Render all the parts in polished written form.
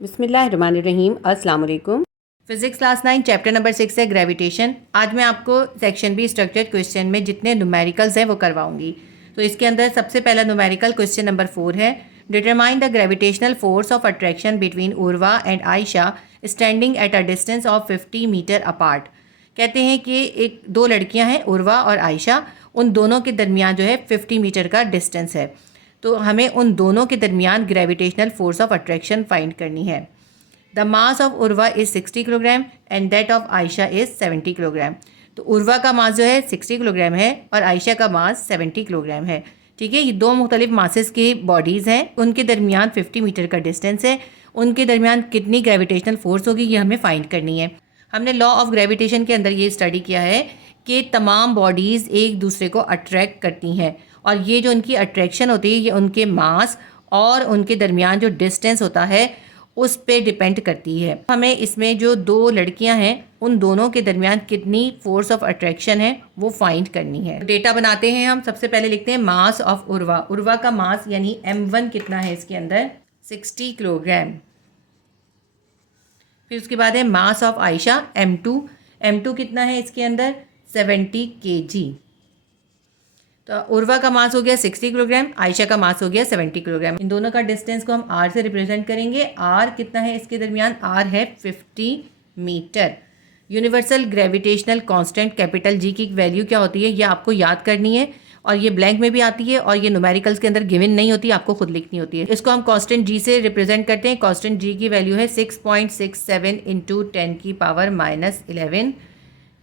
बिस्मिल्लाहिर्रहमानिर्रहीम। अस्सलाम वालेकुम। फिजिक्स क्लास 9 चैप्टर नंबर 6 है ग्रेविटेशन। आज मैं आपको सेक्शन बी स्ट्रक्चर्ड क्वेश्चन में जितने न्यूमेरिकल्स हैं वो करवाऊंगी। तो इसके अंदर सबसे पहला न्यूमेरिकल क्वेश्चन नंबर 4 है, determine the gravitational force of attraction between Urwa and Ayesha standing at a distance of 50 metre apart. कहते हैं कि एक दो लड़कियां हैं, उर्वा और आयशा, उन दोनों के दरमियान जो है 50 मीटर का डिस्टेंस है। तो हमें उन दोनों के दरमियान gravitational force of attraction find करनी है। The mass of Urwa is 60 kilogram and that of Ayesha is 70 kilogram. तो उर्वा का मास जो है 60 किलोग्राम है और आयशा का मास 70 किलोग्राम है। ठीक है, ये दो मुख्तलिफ मासेस की बॉडीज़ हैं, उनके दरमियान 50 मीटर का डिस्टेंस है। उनके दरमियान कितनी ग्रेविटेशनल फोर्स होगी ये हमें फाइंड करनी है। हमने लॉ ऑफ ग्रेविटेशन के अंदर ये स्टडी किया है कि तमाम बॉडीज़ एक दूसरे को अट्रैक्ट करती हैं और ये जो उनकी अट्रैक्शन होती है ये उनके मास और उनके दरमियान जो डिस्टेंस होता है उस पे डिपेंड करती है। हमें इसमें जो दो लड़कियां हैं उन दोनों के दरमियान कितनी फोर्स ऑफ अट्रैक्शन है वो फाइंड करनी है। डेटा बनाते हैं हम। सबसे पहले लिखते हैं मास ऑफ उर्वा। उर्वा का मास यानी m1 कितना है इसके अंदर 60 किलोग्राम। फिर उसके बाद है mass of Ayesha m2। m2 कितना है इसके अंदर 70 kg। तो उर्वा का मास हो गया 60 किलोग्राम, आयशा का मास हो गया 70 किलोग्राम। इन दोनों का डिस्टेंस को हम r से रिप्रेजेंट करेंगे। r कितना है इसके दरमियान, r है 50 metre. Universal gravitational constant capital G की वैल्यू क्या होती है ये आपको याद करनी है और ये ब्लैंक में भी आती है और ये न्यूमेरिकल्स के अंदर गिवन नहीं होती, आपको खुद लिखनी होती है। इसको हम कांस्टेंट G से रिप्रेजेंट करते हैं। कांस्टेंट G की वैल्यू है 6.67 इंटू 10 की पावर -11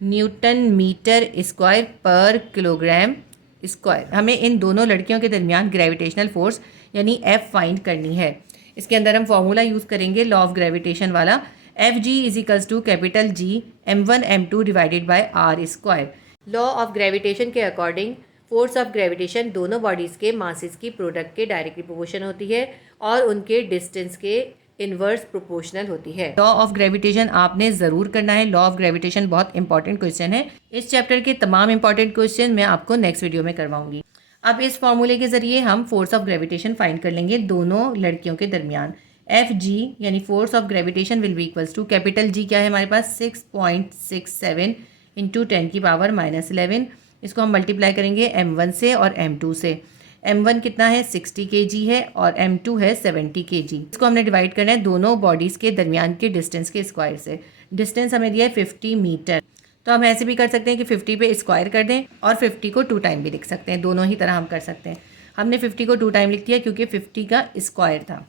न्यूटन मीटर स्क्वायर पर किलोग्राम स्क्वायर। हमें इन दोनों लड़कियों के दरमियान ग्रेविटेशनल फोर्स यानी F फाइंड करनी है। इसके अंदर हम फॉर्मूला यूज़ करेंगे लॉ ऑफ ग्रेविटेशन वाला, Fg is equals to capital G m1 m2 divided by r square. Law of gravitation के अकॉर्डिंग फोर्स ऑफ ग्रेविटेशन दोनों बॉडीज़ के मासेस की प्रोडक्ट के डायरेक्टली प्रोपोर्शन होती है और उनके डिस्टेंस के इनवर्स प्रोपोर्शनल होती है। लॉ ऑफ ग्रेविटेशन आपने ज़रूर करना है। लॉ ऑफ ग्रेविटेशन बहुत इंपॉर्टेंट क्वेश्चन है। इस चैप्टर के तमाम इंपॉर्टेंट क्वेश्चन मैं आपको नेक्स्ट वीडियो में करवाऊंगी। अब इस फॉर्मूले के ज़रिए हम फोर्स ऑफ ग्रेविटेशन फाइंड कर लेंगे दोनों लड़कियों के दरमियान। एफ जी यानी force of gravitation will be equals to capital G क्या है हमारे पास 6.67 इंटू 10 की पावर -11। इसको हम मल्टीप्लाई करेंगे m1 से और m2 से। m1 कितना है 60 kg है और m2 है 70 kg। इसको हमने डिवाइड करना है दोनों बॉडीज़ के दरमियान के डिस्टेंस के स्क्वायर से। डिस्टेंस हमें दिया है 50 मीटर। तो हम ऐसे भी कर सकते हैं कि 50 पे स्क्वायर कर दें और 50 को 2 टाइम भी लिख सकते हैं। दोनों ही तरह हम कर सकते हैं। हमने 50 को 2 टाइम लिख दिया क्योंकि 50 का स्क्वायर था।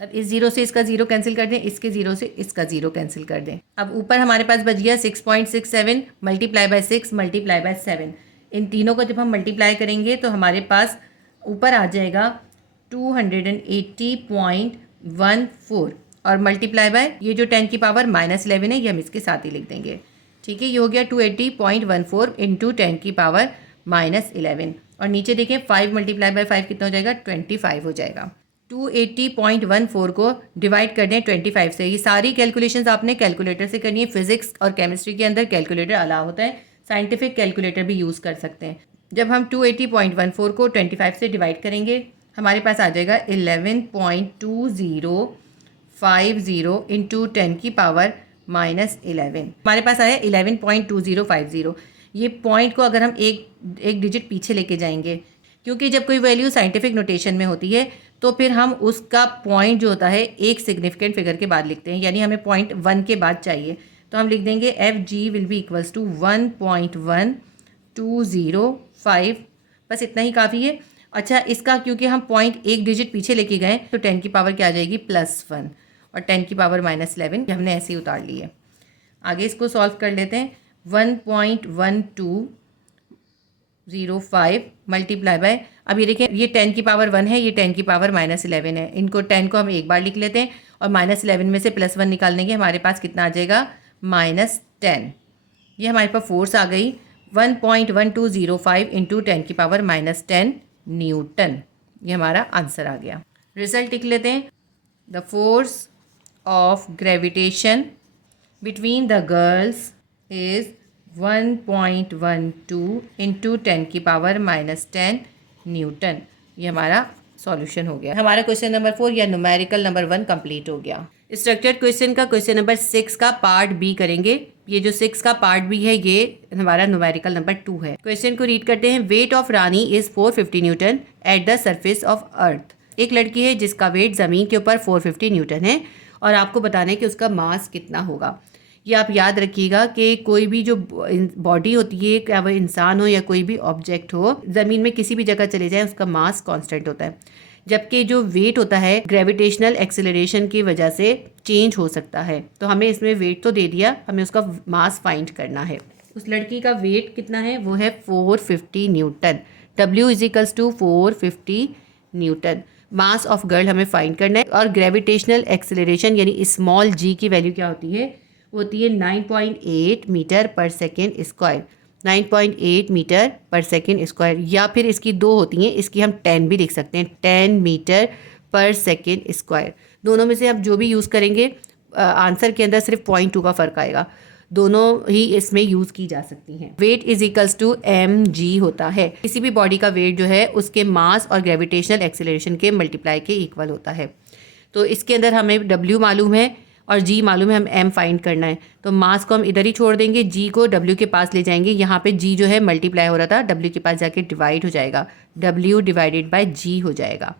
अब इस जीरो से इसका जीरो कैंसिल कर दें, इसके जीरो से इसका जीरो कैंसिल कर दें। अब ऊपर हमारे पास बच गया 6.67 मल्टीप्लाई बाय 6 मल्टीप्लाई बाय 7। इन तीनों को जब हम मल्टीप्लाई करेंगे तो हमारे पास ऊपर आ जाएगा 280.14 और मल्टीप्लाई बाय ये जो 10 की पावर -11 है ये हम इसके साथ ही लिख देंगे। ठीक है, ये हो गया 280.14 इंटू 10 की पावर -11 और नीचे देखें 5 मल्टीप्लाई बाय 5 कितना हो जाएगा 25 हो जाएगा। 280.14 को डिवाइड कर दें 25 से। ये सारी कैलकुलेशंस आपने कैलकुलेटर से करनी है। फिजिक्स और केमिस्ट्री के अंदर कैलकुलेटर अलाउ होता है, साइंटिफिक कैलकुलेटर भी यूज़ कर सकते हैं। जब हम 280.14 को 25 से डिवाइड करेंगे हमारे पास आ जाएगा 11.2050 इंटू 10 की पावर -11। हमारे पास आया 11.2050। ये पॉइंट को अगर हम एक डिजिट पीछे लेके जाएंगे, क्योंकि जब कोई वैल्यू साइंटिफिक नोटेशन में होती है तो फिर हम उसका पॉइंट जो होता है एक सिग्निफिकेंट फिगर के बाद लिखते हैं, यानी हमें पॉइंट 1 के बाद चाहिए तो हम लिख देंगे Fg will be equals to 1.1205। बस इतना ही काफ़ी है। अच्छा, इसका क्योंकि हम पॉइंट एक डिजिट पीछे लेके गए तो 10 की पावर क्या आ जाएगी +1 और 10 की पावर -11 हमने ऐसे ही उतार ली है। आगे इसको सॉल्व कर लेते हैं। 1.1205 मल्टीप्लाई बाय, अब ये देखें ये 10 की पावर 1 है, ये 10 की पावर -11 है। इनको 10 को हम एक बार लिख लेते हैं और -11 में से +1 निकाल देंगे। हमारे पास कितना आ जाएगा -10। ये हमारे पास फोर्स आ गई 1.1205 इंटू 10 की पावर -10 न्यूटन। ये हमारा आंसर आ गया। रिजल्ट लिख लेते हैं। The force of gravitation between the girls is 1.12 into 10 की पावर -10 न्यूटन। ये हमारा सॉल्यूशन हो गया। हमारा क्वेश्चन नंबर 4 या न्यूमेरिकल नंबर 1 कंप्लीट हो गया। स्ट्रक्चर्ड क्वेश्चन का क्वेश्चन नंबर 6 का पार्ट बी करेंगे। ये जो 6 का पार्ट बी है ये हमारा न्यूमेरिकल नंबर 2 है। क्वेश्चन को रीड करते हैं। Weight of Rani is 450 Newton eight the surface of अर्थ। एक लड़की है जिसका वेट ज़मीन के ऊपर 450 न्यूटन है और आपको बताना है कि उसका मास कितना होगा। ये आप याद रखिएगा कि कोई भी जो बॉडी होती है, क्या वह इंसान हो या कोई भी ऑब्जेक्ट हो, ज़मीन में किसी भी जगह चले जाए उसका मास कांस्टेंट होता है, जबकि जो वेट होता है ग्रेविटेशनल एक्सेलरेशन की वजह से चेंज हो सकता है। तो हमें इसमें वेट तो दे दिया, हमें उसका मास फाइंड करना है। उस लड़की का वेट कितना है, वो है 450 newton. W is equals to 450 newton. Mass of girl हमें फाइंड करना है और ग्रेविटेशनल एक्सेलरेशन यानी स्मॉल g की वैल्यू क्या होती है, वो होती है 9.8 मीटर पर सेकेंड स्क्वायर। 9.8 मीटर पर सेकेंड स्क्वायर, या फिर इसकी दो होती हैं, इसकी हम 10 भी लिख सकते हैं, 10 मीटर पर सेकेंड स्क्वायर। दोनों में से आप जो भी यूज़ करेंगे आंसर के अंदर सिर्फ 0.2 का फ़र्क आएगा, दोनों ही इसमें यूज़ की जा सकती हैं। Weight is equals to mg होता है। किसी भी बॉडी का वेट जो है उसके मास और ग्रेविटेशनल एक्सेलरेशन के मल्टीप्लाई के इक्वल होता है। तो इसके अंदर हमें w मालूम है और g मालूम है, हम m फाइंड करना है। तो मास को हम इधर ही छोड़ देंगे, g को w के पास ले जाएंगे। यहाँ पे g जो है मल्टीप्लाई हो रहा था, w के पास जाके डिवाइड हो जाएगा, w डिवाइडेड बाय g हो जाएगा।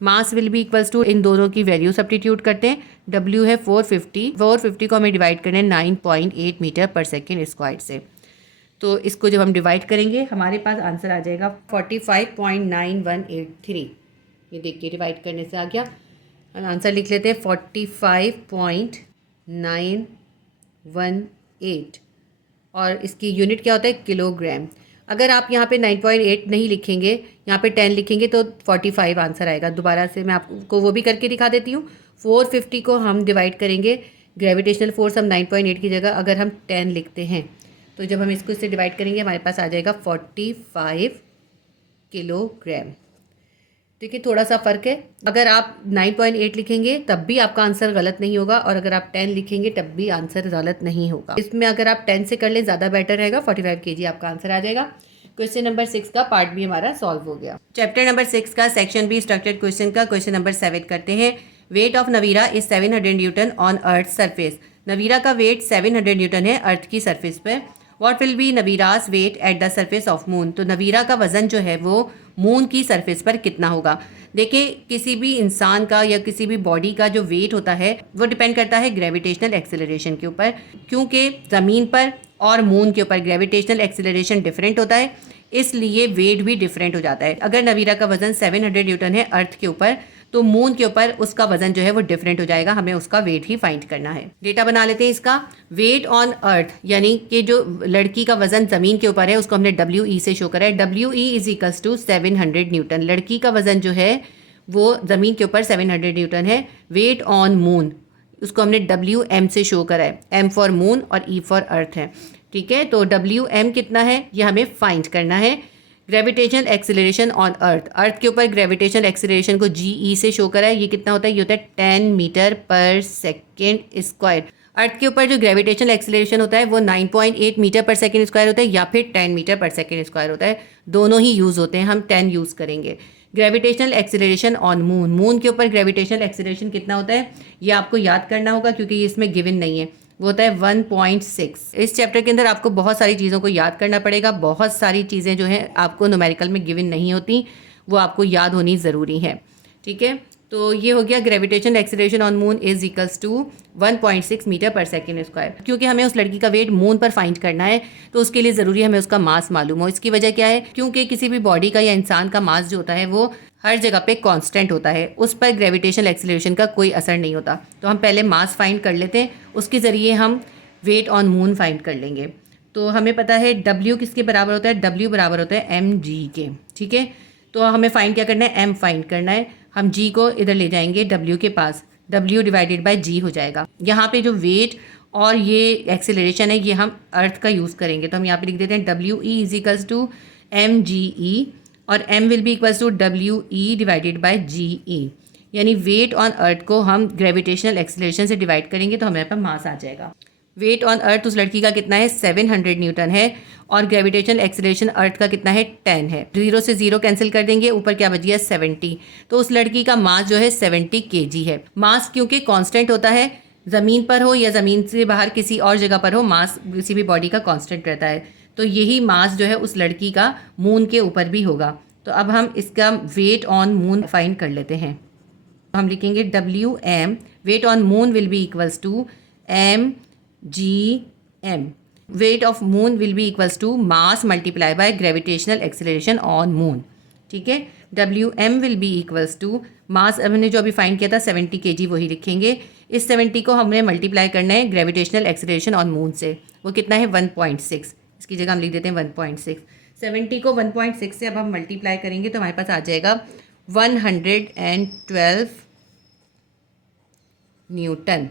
Mass will be equals to, इन दोनों की वैल्यू सब्स्टिट्यूट करते हैं। w है 450 को हमें डिवाइड करना है 9.8 मीटर पर सेकेंड स्क्वायर से। तो इसको जब हम डिवाइड करेंगे हमारे पास आंसर आ जाएगा 45.9183। ये देखिए डिवाइड करने से आ गया। आंसर लिख लेते हैं 45.918 और इसकी यूनिट क्या होता है, किलोग्राम। अगर आप यहाँ पे 9.8 नहीं लिखेंगे, यहाँ पे 10 लिखेंगे तो 45 आंसर आएगा। दोबारा से मैं आपको वो भी करके दिखा देती हूँ। 450 को हम डिवाइड करेंगे, ग्रेविटेशनल फोर्स हम 9.8 की जगह अगर हम 10 लिखते हैं तो जब हम इसको इससे डिवाइड करेंगे हमारे पास आ जाएगा 45 किलोग्राम। देखिए थोड़ा सा फ़र्क है। अगर आप 9.8 लिखेंगे तब भी आपका आंसर गलत नहीं होगा और अगर आप 10 लिखेंगे तब भी आंसर गलत नहीं होगा। इसमें अगर आप 10 से कर लें ज़्यादा बेटर रहेगा। 45 kg आपका आंसर आ जाएगा। क्वेश्चन नंबर 6 का पार्ट भी हमारा सॉल्व हो गया। चैप्टर नंबर 6 का सेक्शन बी स्ट्रक्चर्ड क्वेश्चन का क्वेश्चन नंबर 7 करते हैं। Weight of Navira is 700 newton on earth surface. Navira का वेट 700 न्यूटन है अर्थ की सरफेस पर। What will be Navira's weight at the surface of moon. तो नवीरा का वजन जो है वो मून की सरफेस पर कितना होगा। देखिए किसी भी इंसान का या किसी भी बॉडी का जो वेट होता है वो डिपेंड करता है ग्रेविटेशनल एक्सेलरेशन के ऊपर, क्योंकि ज़मीन पर और मून के ऊपर ग्रेविटेशनल एक्सेलरेशन डिफरेंट होता है, इसलिए वेट भी डिफरेंट हो जाता है। अगर नवीरा का वजन 700 न्यूटन है अर्थ के ऊपर तो मून के ऊपर उसका वजन जो है वो डिफरेंट हो जाएगा। हमें उसका वेट ही फाइंड करना है। डेटा बना लेते हैं इसका। वेट ऑन अर्थ यानी कि जो लड़की का वजन ज़मीन के ऊपर है उसको हमने WE से शो करा है। WE is equals to 700 newton. लड़की का वजन जो है वो ज़मीन के ऊपर 700 न्यूटन है। वेट ऑन मून उसको हमने WM से शो करा है। M फॉर मून और E फॉर अर्थ है। ठीक है, तो WM कितना है ये हमें फाइंड करना है। ग्रेविटेशनल एक्सेलरेशन ऑन अर्थ, अर्थ के ऊपर ग्रेविटेशनल एक्सेलरेशन को GE से शो करा है। ये कितना होता है, ये होता है 10 मीटर पर सेकेंड स्क्वायर। अर्थ के ऊपर जो ग्रेविटेशनल एक्सेलरेशन होता है वो 9.8 मीटर पर सेकेंड स्क्वायर होता है या फिर 10 मीटर पर सेकेंड स्क्वायर होता है। दोनों ही यूज़ होते हैं, हम 10 यूज़ करेंगे। Gravitational acceleration on moon, moon के ऊपर ग्रेविटेशनल एक्सेलरेशन कितना होता है ये आपको याद करना होगा क्योंकि ये इसमें गिवन नहीं है। वो होता है 1.6। इस चैप्टर के अंदर आपको बहुत सारी चीज़ों को याद करना पड़ेगा। बहुत सारी चीज़ें जो हैं आपको न्यूमेरिकल में गिवन नहीं होती, वो आपको याद होनी ज़रूरी है। ठीक है, तो ये हो गया gravitational acceleration on moon is equals to 1.6 metre पर सेकेंड स्क्वायर। क्योंकि हमें उस लड़की का वेट मून पर फाइंड करना है तो उसके लिए ज़रूरी है हमें उसका मास मालूम हो। इसकी वजह क्या है, क्योंकि किसी भी बॉडी का या इंसान का मास जो होता है वो हर जगह पे कांस्टेंट होता है, उस पर ग्रेविटेशनल एक्सेलरेशन का कोई असर नहीं होता। तो हम पहले मास फाइंड कर लेते हैं, उसके ज़रिए हम वेट ऑन मून फाइंड कर लेंगे। तो हमें पता है W किसके बराबर होता है, W बराबर होता है mg के। ठीक है, तो हमें फाइंड क्या करना है, m फाइंड करना है। हम g को इधर ले जाएंगे W के पास, W डिवाइडेड बाय g हो जाएगा। यहाँ पे जो वेट और ये एक्सेलरेशन है ये हम अर्थ का यूज़ करेंगे, तो हम यहाँ पे लिख देते हैं WE is equals to mge और m will be equals to WE divided by GE। यानी वेट ऑन अर्थ को हम ग्रेविटेशनल एक्सेलरेशन से डिवाइड करेंगे तो हमें यहाँ पर मास आ जाएगा। वेट ऑन अर्थ उस लड़की का कितना है 700 न्यूटन है और ग्रेविटेशनल एक्सीलरेशन अर्थ का कितना है 10 है। 0 से 0 कैंसिल कर देंगे, ऊपर क्या बच गया 70। तो उस लड़की का मास जो है 70 kg है। मास क्योंकि कांस्टेंट होता है, ज़मीन पर हो या ज़मीन से बाहर किसी और जगह पर हो, मास किसी भी बॉडी का कांस्टेंट रहता है। तो यही मास जो है उस लड़की का मून के ऊपर भी होगा। तो अब हम इसका वेट ऑन मून फाइंड कर लेते हैं। तो हम लिखेंगे WM, weight on moon will be equals to mgm। Weight of moon will be equals to mass multiply by gravitational acceleration on moon. ठीक है, WM will be equals to mass, हमने जो अभी फाइंड किया था 70 kg, वही लिखेंगे। इस 70 को हमने मल्टीप्लाई करना है ग्रेविटेशनल एक्सेलरेशन ऑन मून से, वो कितना है 1.6। इसकी जगह हम लिख देते हैं 1.6। 70 को 1.6 से अब हम मल्टीप्लाई करेंगे तो हमारे पास आ जाएगा 112 न्यूटन।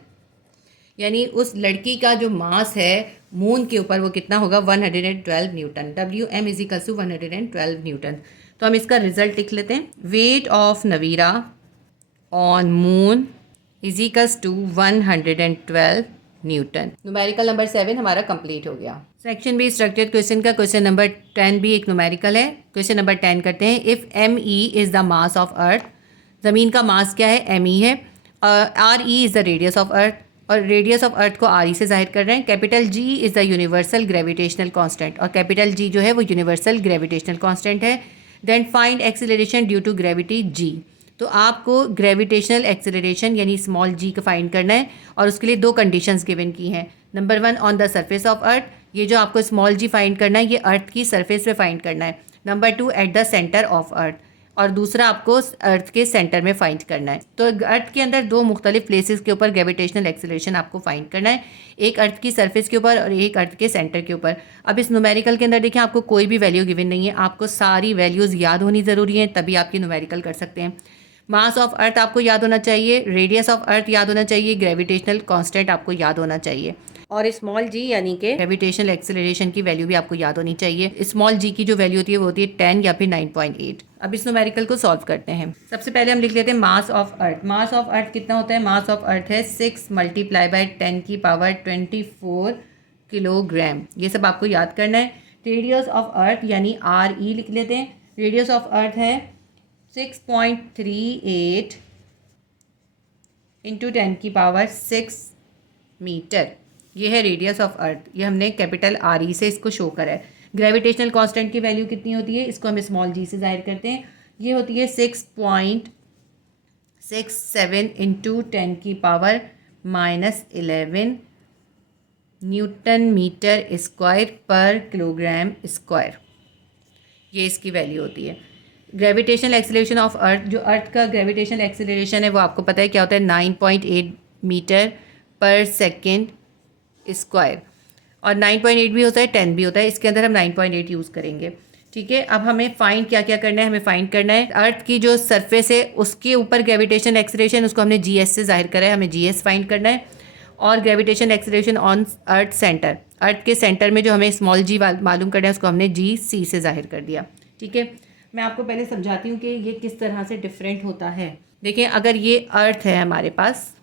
यानी उस लड़की का जो मास है मून के ऊपर वो कितना होगा 112 newton. WM is equal to 112 newton. तो हम इसका रिजल्ट लिख लेते हैं। Weight of Naveera on moon is equals to 112 newton. Numerical number 7 हमारा कंप्लीट हो गया। सेक्शन बी स्ट्रक्चर्ड क्वेश्चन का क्वेश्चन नंबर 10 भी एक न्यूमेरिकल है। क्वेश्चन नंबर 10 करते हैं। If ME is the mass of अर्थ, ज़मीन का मास क्या है ME है। RE is the radius of अर्थ, और रेडियस ऑफ अर्थ को RE से जाहिर कर रहे हैं। Capital G is the universal gravitational constant, और कैपिटल G जो है वो यूनिवर्सल ग्रेविटेशनल कांस्टेंट है। Then find acceleration due to gravity G। तो आपको ग्रेविटेशनल एक्सेलरेशन यानी स्मॉल g का फाइंड करना है, और उसके लिए दो कंडीशंस गिवन की हैं। Number 1 on the surface of अर्थ, ये जो आपको स्मॉल g फाइंड करना है ये अर्थ की सरफेस पे फाइंड करना है। Number 2 at the centre of earth, और दूसरा आपको अर्थ के सेंटर में फाइंड करना है। तो अर्थ के अंदर दो मुख्तलिफ प्लेसेस के ऊपर ग्रेविटेशनल एक्सेलरेशन आपको फाइंड करना है, एक अर्थ की सरफेस के ऊपर और एक अर्थ के सेंटर के ऊपर। अब इस न्यूमेरिकल के अंदर देखिए आपको कोई भी वैल्यू गिवन नहीं है, आपको सारी वैल्यूज़ याद होनी ज़रूरी है, तभी आप ये न्यूमेरिकल कर सकते हैं। मास ऑफ अर्थ आपको याद होना चाहिए, रेडियस ऑफ अर्थ याद होना चाहिए, ग्रेविटेशनल कांस्टेंट आपको याद होना चाहिए, और स्मॉल g यानी कि ग्रेविटेशनल एक्सेलरेशन की वैल्यू भी आपको याद होनी चाहिए। स्मॉल g की जो वैल्यू होती है वो होती है 10 या फिर 9.8। अब इस न्यूमेरिकल को सॉल्व करते हैं। सबसे पहले हम लिख लेते हैं मास of earth. Mass of earth कितना होता है? मास ऑफ अर्थ है 6 मल्टीप्लाई बाय 10 की पावर 24 किलोग्राम। ये सब आपको याद करना है। रेडियस ऑफ अर्थ यानी RE लिख लेते हैं। रेडियस ऑफ अर्थ है 6.38 इंटू 10 की पावर 6 मीटर। ये है रेडियस ऑफ अर्थ, ये हमने कैपिटल RE से इसको शो करा है। ग्रेविटेशनल कांस्टेंट की वैल्यू कितनी होती है? इसको हम स्मॉल g से जाहिर करते हैं। ये होती है 6.67 इंटू 10 की पावर -11 न्यूटन मीटर स्क्वायर पर किलोग्राम स्क्वायर। ये इसकी वैल्यू होती है। ग्रेविटेशनल एक्सेलरेशन ऑफ अर्थ, जो अर्थ का ग्रेविटेशनल एक्सेलरेशन है वो आपको पता है क्या होता है? 9.8 मीटर पर सेकेंड स्क्वायर, और 9.8 भी होता है 10 भी होता है। इसके अंदर हम 9.8 यूज़ करेंगे। ठीक है, अब हमें फाइंड क्या क्या करना है? हमें फाइंड करना है अर्थ की जो सरफेस है उसके ऊपर ग्रेविटेशनल एक्सेलरेशन, उसको हमने GS से जाहिर करा है, हमें GS फाइंड करना है। और gravitational acceleration on earth centre, earth के सेंटर में जो हमें स्मॉल g मालूम करना है उसको हमने GC से जाहिर कर दिया। ठीक है, मैं आपको पहले समझाती हूँ कि ये किस तरह से डिफरेंट होता है। देखिए, अगर ये अर्थ है हमारे पास,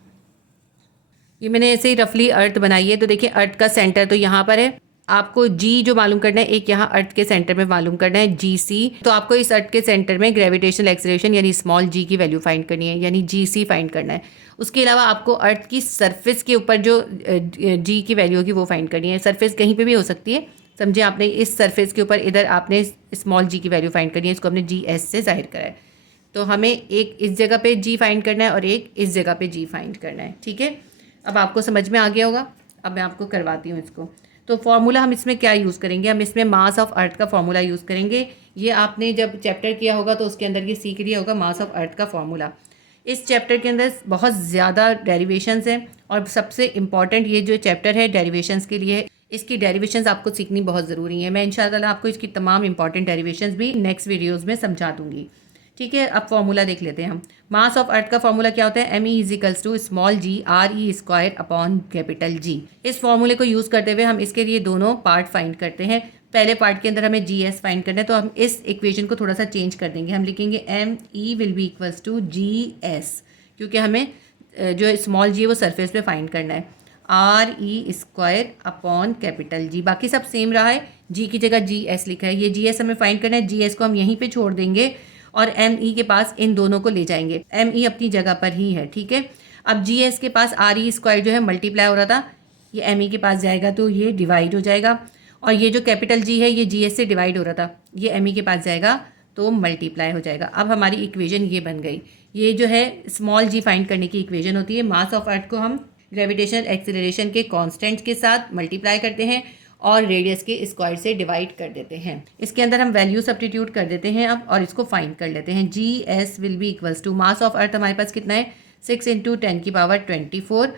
ये मैंने ऐसे ही रफली अर्थ बनाई है, तो देखिए अर्थ का सेंटर तो यहाँ पर है। आपको G जो मालूम करना है, एक यहाँ अर्थ के सेंटर में मालूम करना है GC। तो आपको इस अर्थ के सेंटर में ग्रेविटेशनल एक्सेलरेशन यानी स्मॉल g की वैल्यू फाइंड करनी है, यानी GC फाइंड करना है। उसके अलावा आपको अर्थ की सरफेस के ऊपर जो g की वैल्यू होगी वो फाइंड करनी है। सरफेस कहीं पे भी हो सकती है, समझे आपने। इस सरफेस के ऊपर इधर आपने स्मॉल g की वैल्यू फाइंड करनी है, इसको हमने GS से जाहिर करा है। तो हमें एक इस जगह पे g फाइंड करना है और एक इस जगह पे g फाइंड करना है। ठीक है, अब आपको समझ में आ गया होगा। अब मैं आपको करवाती हूँ इसको। तो फॉर्मूला हम इसमें क्या यूज़ करेंगे? हम इसमें मास ऑफ अर्थ का फॉर्मूला यूज़ करेंगे। ये आपने जब चैप्टर किया होगा तो उसके अंदर ये सीख लिया होगा, मास ऑफ अर्थ का फॉर्मूला। इस चैप्टर के अंदर बहुत ज़्यादा डेरिवेशंस हैं, और सबसे इम्पॉर्टेंट ये जो चैप्टर है डेरिवेशंस के लिए, इसकी डेरिवेशंस आपको सीखनी बहुत ज़रूरी है। मैं इंशाल्लाह आपको इसकी तमाम इंपॉर्टेंट डेरिवेशंस भी नेक्स्ट वीडियोज़ में समझा दूँगी। ठीक है, अब फॉर्मूला देख लेते हैं हम। मास ऑफ अर्थ का फॉर्मूला क्या होता है? ME is equals to small g RE square upon capital G। इस फॉर्मूले को यूज़ करते हुए हम इसके लिए दोनों पार्ट फाइंड करते हैं। पहले पार्ट के अंदर हमें GS फाइंड करना है, तो हम इस इक्वेशन को थोड़ा सा चेंज कर देंगे। हम लिखेंगे ME will be equals to GS, क्योंकि हमें जो स्मॉल g है वो सरफेस पे फाइंड करना है। RE² upon capital G। बाकी सब सेम रहा है, G की जगह GS लिखा है। ये GS हमें फाइंड करना है, GS को हम यहीं पे छोड़ देंगे और ME के पास इन दोनों को ले जाएंगे। ME अपनी जगह पर ही है, ठीक है। अब GS के पास RE² जो है मल्टीप्लाई हो रहा था, ये ME के पास जाएगा तो ये डिवाइड हो जाएगा, और ये जो कैपिटल G है ये GS से डिवाइड हो रहा था, ये ME के पास जाएगा तो मल्टीप्लाई हो जाएगा। अब हमारी इक्वेशन ये बन गई। ये जो है स्मॉल g फाइंड करने की इक्वेशन होती है। मास ऑफ अर्थ को हम ग्रेविटेशनल एक्सीलरेशन के कांस्टेंट के साथ मल्टीप्लाई करते हैं और रेडियस के स्क्वायर से डिवाइड कर देते हैं। इसके अंदर हम वैल्यू सब्स्टिट्यूट कर देते हैं अब, और इसको फाइंड कर लेते हैं। GS will be equals to mass of earth हमारे पास कितना है 6 × 10⁻24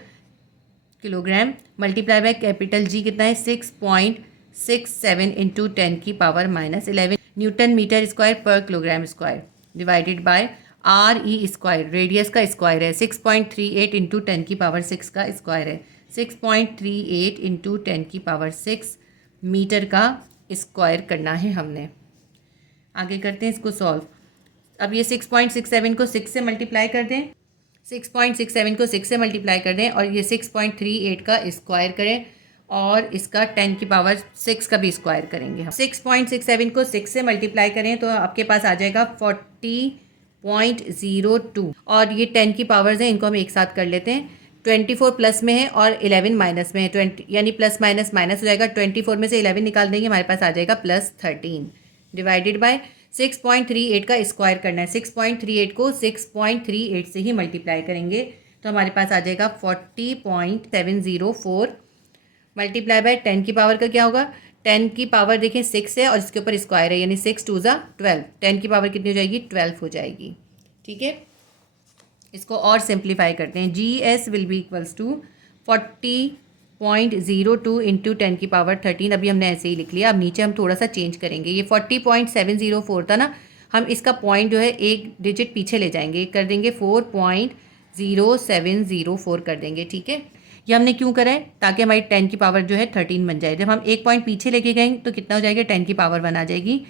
kilogram multiply by capital G कितना है 6.67 × 10⁻11 न्यूटन मीटर स्क्वायर पर kilogram square divided by RE², radius का स्क्वायर है 6.38 × 10⁻6 का स्क्वायर है 6.38 × 10⁻6 मीटर का स्क्वायर करना है हमने। आगे करते हैं इसको सॉल्व। अब ये 6.67 को 6 से मल्टीप्लाई कर दें, 6.67 को 6 से मल्टीप्लाई कर दें और ये 6.38 का स्क्वायर करें और इसका 10⁻6 का भी स्क्वायर करेंगे हम। 6.67 को 6 से मल्टीप्लाई करें तो आपके पास आ जाएगा 40.02 और ये 10 की पावर्स हैं, इनको हम एक साथ कर लेते हैं। 24 प्लस में है और 11 माइनस में है, 20 यानी प्लस माइनस माइनस हो जाएगा। 24 में से 11 निकाल देंगे, हमारे पास आ जाएगा +13 डिवाइडेड बाय 6.38 का स्क्वायर करना है। 6.38 को 6.38 से ही मल्टीप्लाई करेंगे तो हमारे पास आ जाएगा 40.704 मल्टीप्लाई बाय 10 की पावर का क्या होगा। 10 की पावर देखें 6 है और इसके ऊपर स्क्वायर है, यानी 6 2 ज़ा 12। 10 की पावर कितनी हो जाएगी 12 हो जाएगी, ठीक है। इसको और सिंप्लीफाई करते हैं। GS will be equals to 40.02 × 10⁻13। अभी हमने ऐसे ही लिख लिया। अब नीचे हम थोड़ा सा चेंज करेंगे। ये 40.704 था ना, हम इसका पॉइंट जो है एक डिजिट पीछे ले जाएंगे, कर देंगे 4.0704 कर देंगे, ठीक है। ये हमने क्यों करा है, ताकि हमारी 10 की पावर जो है 13 बन जाए। जब हम एक पॉइंट पीछे लेके गए तो कितना हो जाएगा 10 की पावर 1 आ जाएगी,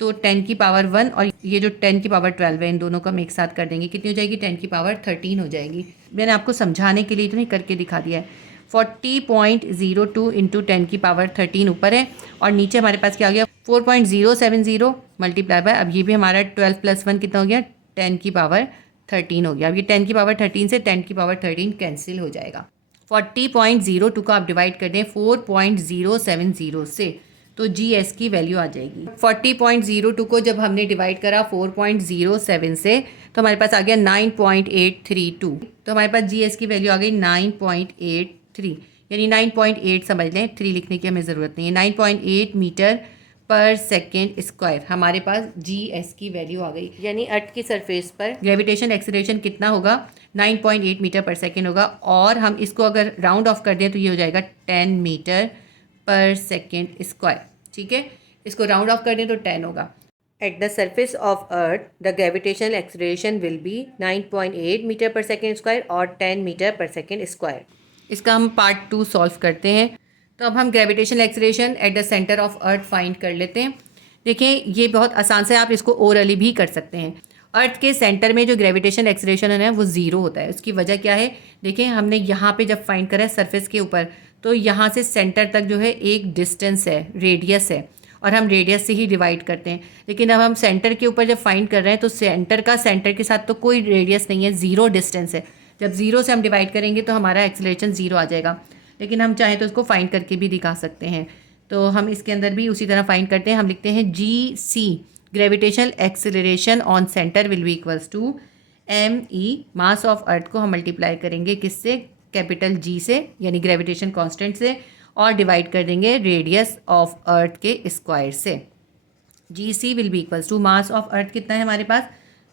तो 10 की पावर 1 और ये जो 10 की पावर 12 है, इन दोनों को हम एक साथ कर देंगे, कितनी हो जाएगी 10 की पावर 13 हो जाएगी। मैंने आपको समझाने के लिए इतनी करके दिखा दिया है। 40.02 × 10 की पावर 13 ऊपर है और नीचे हमारे पास क्या हो गया 4.070 मल्टीप्लाई बाय, अब ये भी हमारा 12 + 1 कितना हो गया 10 की पावर 13 हो गया। अब ये 10 की पावर 13 से 10 की पावर 13 कैंसिल हो जाएगा। 40.02 को आप डिवाइड कर दें 4.070 से तो GS की वैल्यू आ जाएगी। 40.02 को जब हमने डिवाइड करा 4.07 से तो हमारे पास आ गया 9.832, तो हमारे पास GS की वैल्यू आ गई 9.83, यानी 9.8 समझ लें, 3 लिखने की हमें ज़रूरत नहीं है। 9.8 मीटर पर सेकेंड स्क्वायर हमारे पास GS की वैल्यू आ गई, यानी अर्थ की सरफेस पर ग्रेविटेशन एक्सीलरेशन कितना होगा 9.8 मीटर पर सेकेंड होगा। और हम इसको अगर राउंड ऑफ कर दें तो ये हो जाएगा 10 मीटर पर सेकेंड स्क्वायर, ठीक है। इसको राउंड ऑफ कर दें तो 10 होगा। At the surface of earth the gravitational acceleration will be 9.8 metre पर सेकेंड स्क्वायर और 10 मीटर पर सेकेंड स्क्वायर। इसका हम पार्ट 2 सॉल्व करते हैं। तो अब हम gravitational acceleration at the centre of earth find कर लेते हैं। देखें ये बहुत आसान से आप इसको ओरली भी कर सकते हैं। अर्थ के सेंटर में जो ग्रेविटेशनल एक्सीलरेशन है वो 0 होता है। उसकी वजह क्या है, देखें हमने यहाँ पे जब फाइंड करा है सरफेस के ऊपर, तो यहाँ से सेंटर तक जो है एक डिस्टेंस है, रेडियस है, और हम रेडियस से ही डिवाइड करते हैं। लेकिन अब हम सेंटर के ऊपर जब फाइंड कर रहे हैं तो सेंटर के साथ तो कोई रेडियस नहीं है, 0 डिस्टेंस है। जब 0 से हम डिवाइड करेंगे तो हमारा एक्सीलरेशन 0 आ जाएगा। लेकिन हम चाहें तो उसको फाइंड करके भी दिखा सकते हैं। तो हम इसके अंदर भी उसी तरह फाइंड करते हैं। हम लिखते हैं GC gravitational acceleration on centre will be equals to ME, mass of earth को हम मल्टीप्लाई करेंगे किससे, कैपिटल G से, यानी ग्रेविटेशन कांस्टेंट से, और डिवाइड कर देंगे रेडियस ऑफ अर्थ के स्क्वायर से। GC will be equals to mass of earth कितना है हमारे पास,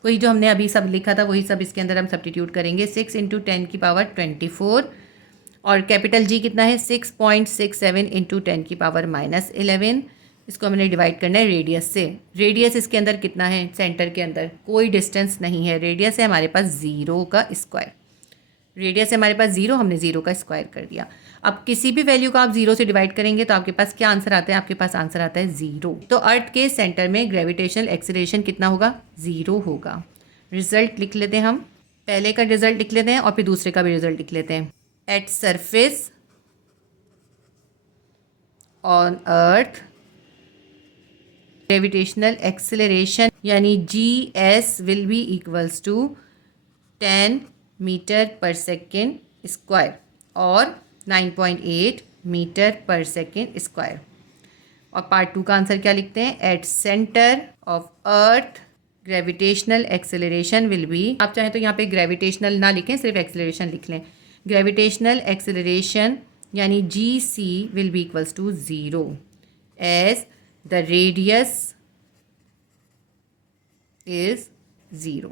वही जो हमने अभी सब लिखा था वही सब इसके अंदर हम सब्स्टिट्यूट करेंगे। 6 × 10⁻24 और कैपिटल G कितना है 6.67 × 10⁻11। इसको हमने डिवाइड करना है रेडियस से। रेडियस इसके अंदर कितना है, सेंटर के अंदर कोई डिस्टेंस नहीं है, रेडियस है हमारे पास 0 का स्क्वायर। रेडियस है हमारे पास 0, हमने 0 का स्क्वायर कर दिया। अब किसी भी वैल्यू को आप 0 से डिवाइड करेंगे तो आपके पास क्या आंसर आता है, आपके पास आंसर आता है 0। तो अर्थ के सेंटर में ग्रेविटेशनल एक्सीलरेशन कितना होगा, 0 होगा। रिजल्ट लिख लेते हैं हम, पहले का रिजल्ट लिख लेते हैं और फिर दूसरे का भी रिजल्ट लिख लेते हैं। At surface on earth, gravitational acceleration यानी GS will be equals to 10 metre पर सेकेंड स्क्वायर और 9.8 मीटर पर सेकेंड स्क्वायर। और पार्ट 2 का आंसर क्या लिखते हैं? At centre of earth gravitational acceleration will be, आप चाहें तो यहाँ पे ग्रेविटेशनल ना लिखें, सिर्फ एक्सेलरेशन लिख लें। ग्रेविटेशनल एक्सेलरेशन यानी GC will be equals to 0 as the radius is 0।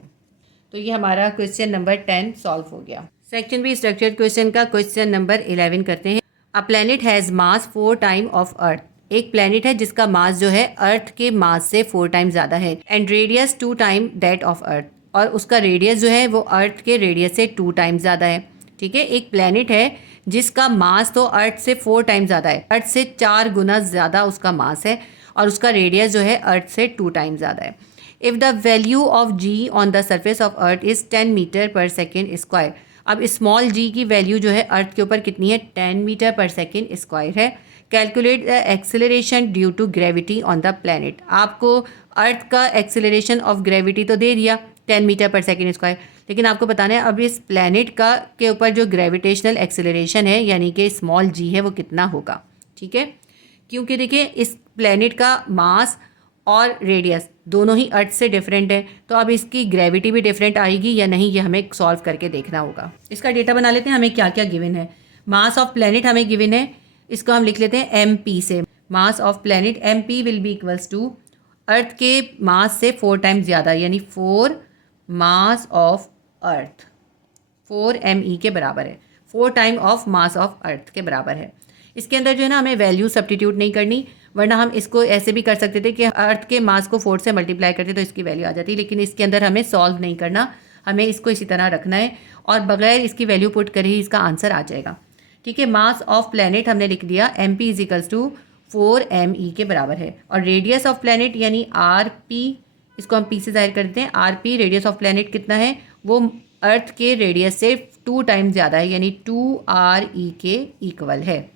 तो ये हमारा क्वेश्चन नंबर 10 सॉल्व हो गया। सेक्शन बी स्ट्रक्चर्ड क्वेश्चन का क्वेश्चन नंबर 11 करते हैं। A planet has mass 4 time of earth, एक प्लैनेट है जिसका मास जो है अर्थ के मास से 4 टाइम ज़्यादा है, and radius 2 time that of earth, और उसका रेडियस जो है वो अर्थ के रेडियस से 2 टाइम ज़्यादा है। ठीक है, एक प्लैनेट है जिसका मास तो अर्थ से 4 टाइम ज़्यादा है, अर्थ से 4 गुना ज़्यादा उसका मास है, और उसका रेडियस जो है अर्थ से 2 टाइम ज़्यादा है। If the value of G on the surface of earth is 10 metre पर सेकेंड स्क्वायर, अब स्मॉल g की वैल्यू जो है अर्थ के ऊपर कितनी है? 10 मीटर पर सेकेंड स्क्वायर है। Calculate the acceleration due to gravity on the planet, आपको अर्थ का एक्सेलरेशन ऑफ ग्रेविटी तो दे दिया 10 मीटर पर सेकेंड स्क्वायर, लेकिन आपको बताना है अब इस प्लैनेट का के ऊपर जो ग्रेविटेशनल एक्सेलरेशन है यानी कि स्मॉल g है वो कितना होगा। ठीक है, क्योंकि देखिए इस प्लैनेट का मास और रेडियस दोनों ही अर्थ से डिफरेंट है, तो अब इसकी ग्रेविटी भी डिफरेंट आएगी या नहीं, ये हमें सॉल्व करके देखना होगा। इसका डेटा बना लेते हैं, हमें क्या क्या गिवन है। मास ऑफ प्लैनेट हमें गिवन है, इसको हम लिख लेते हैं MP से। Mass of planet MP will be equals to earth के मास से 4 टाइम ज़्यादा, यानी 4 मास ऑफ अर्थ, 4 ME के बराबर है, 4 टाइम ऑफ मास ऑफ अर्थ के बराबर है। इसके अंदर जो है ना हमें वैल्यू सब्स्टिट्यूट नहीं करनी, वरना हम इसको ऐसे भी कर सकते थे कि अर्थ के मास को 4 से मल्टीप्लाई करते तो इसकी वैल्यू आ जाती, लेकिन इसके अंदर हमें सॉल्व नहीं करना, हमें इसको इसी तरह रखना है और बगैर इसकी वैल्यू पुट करे ही इसका आंसर आ जाएगा। ठीक है, मास ऑफ प्लैनेट हमने लिख दिया MP is equals to 4 ME के बराबर है, और रेडियस ऑफ प्लैनेट यानी RP, इसको हम P से जाहिर कर देते हैं। RP रेडियस ऑफ प्लैनेट कितना है? वो अर्थ के रेडियस से 2 टाइम ज़्यादा है, यानी 2RE के इक्वल है,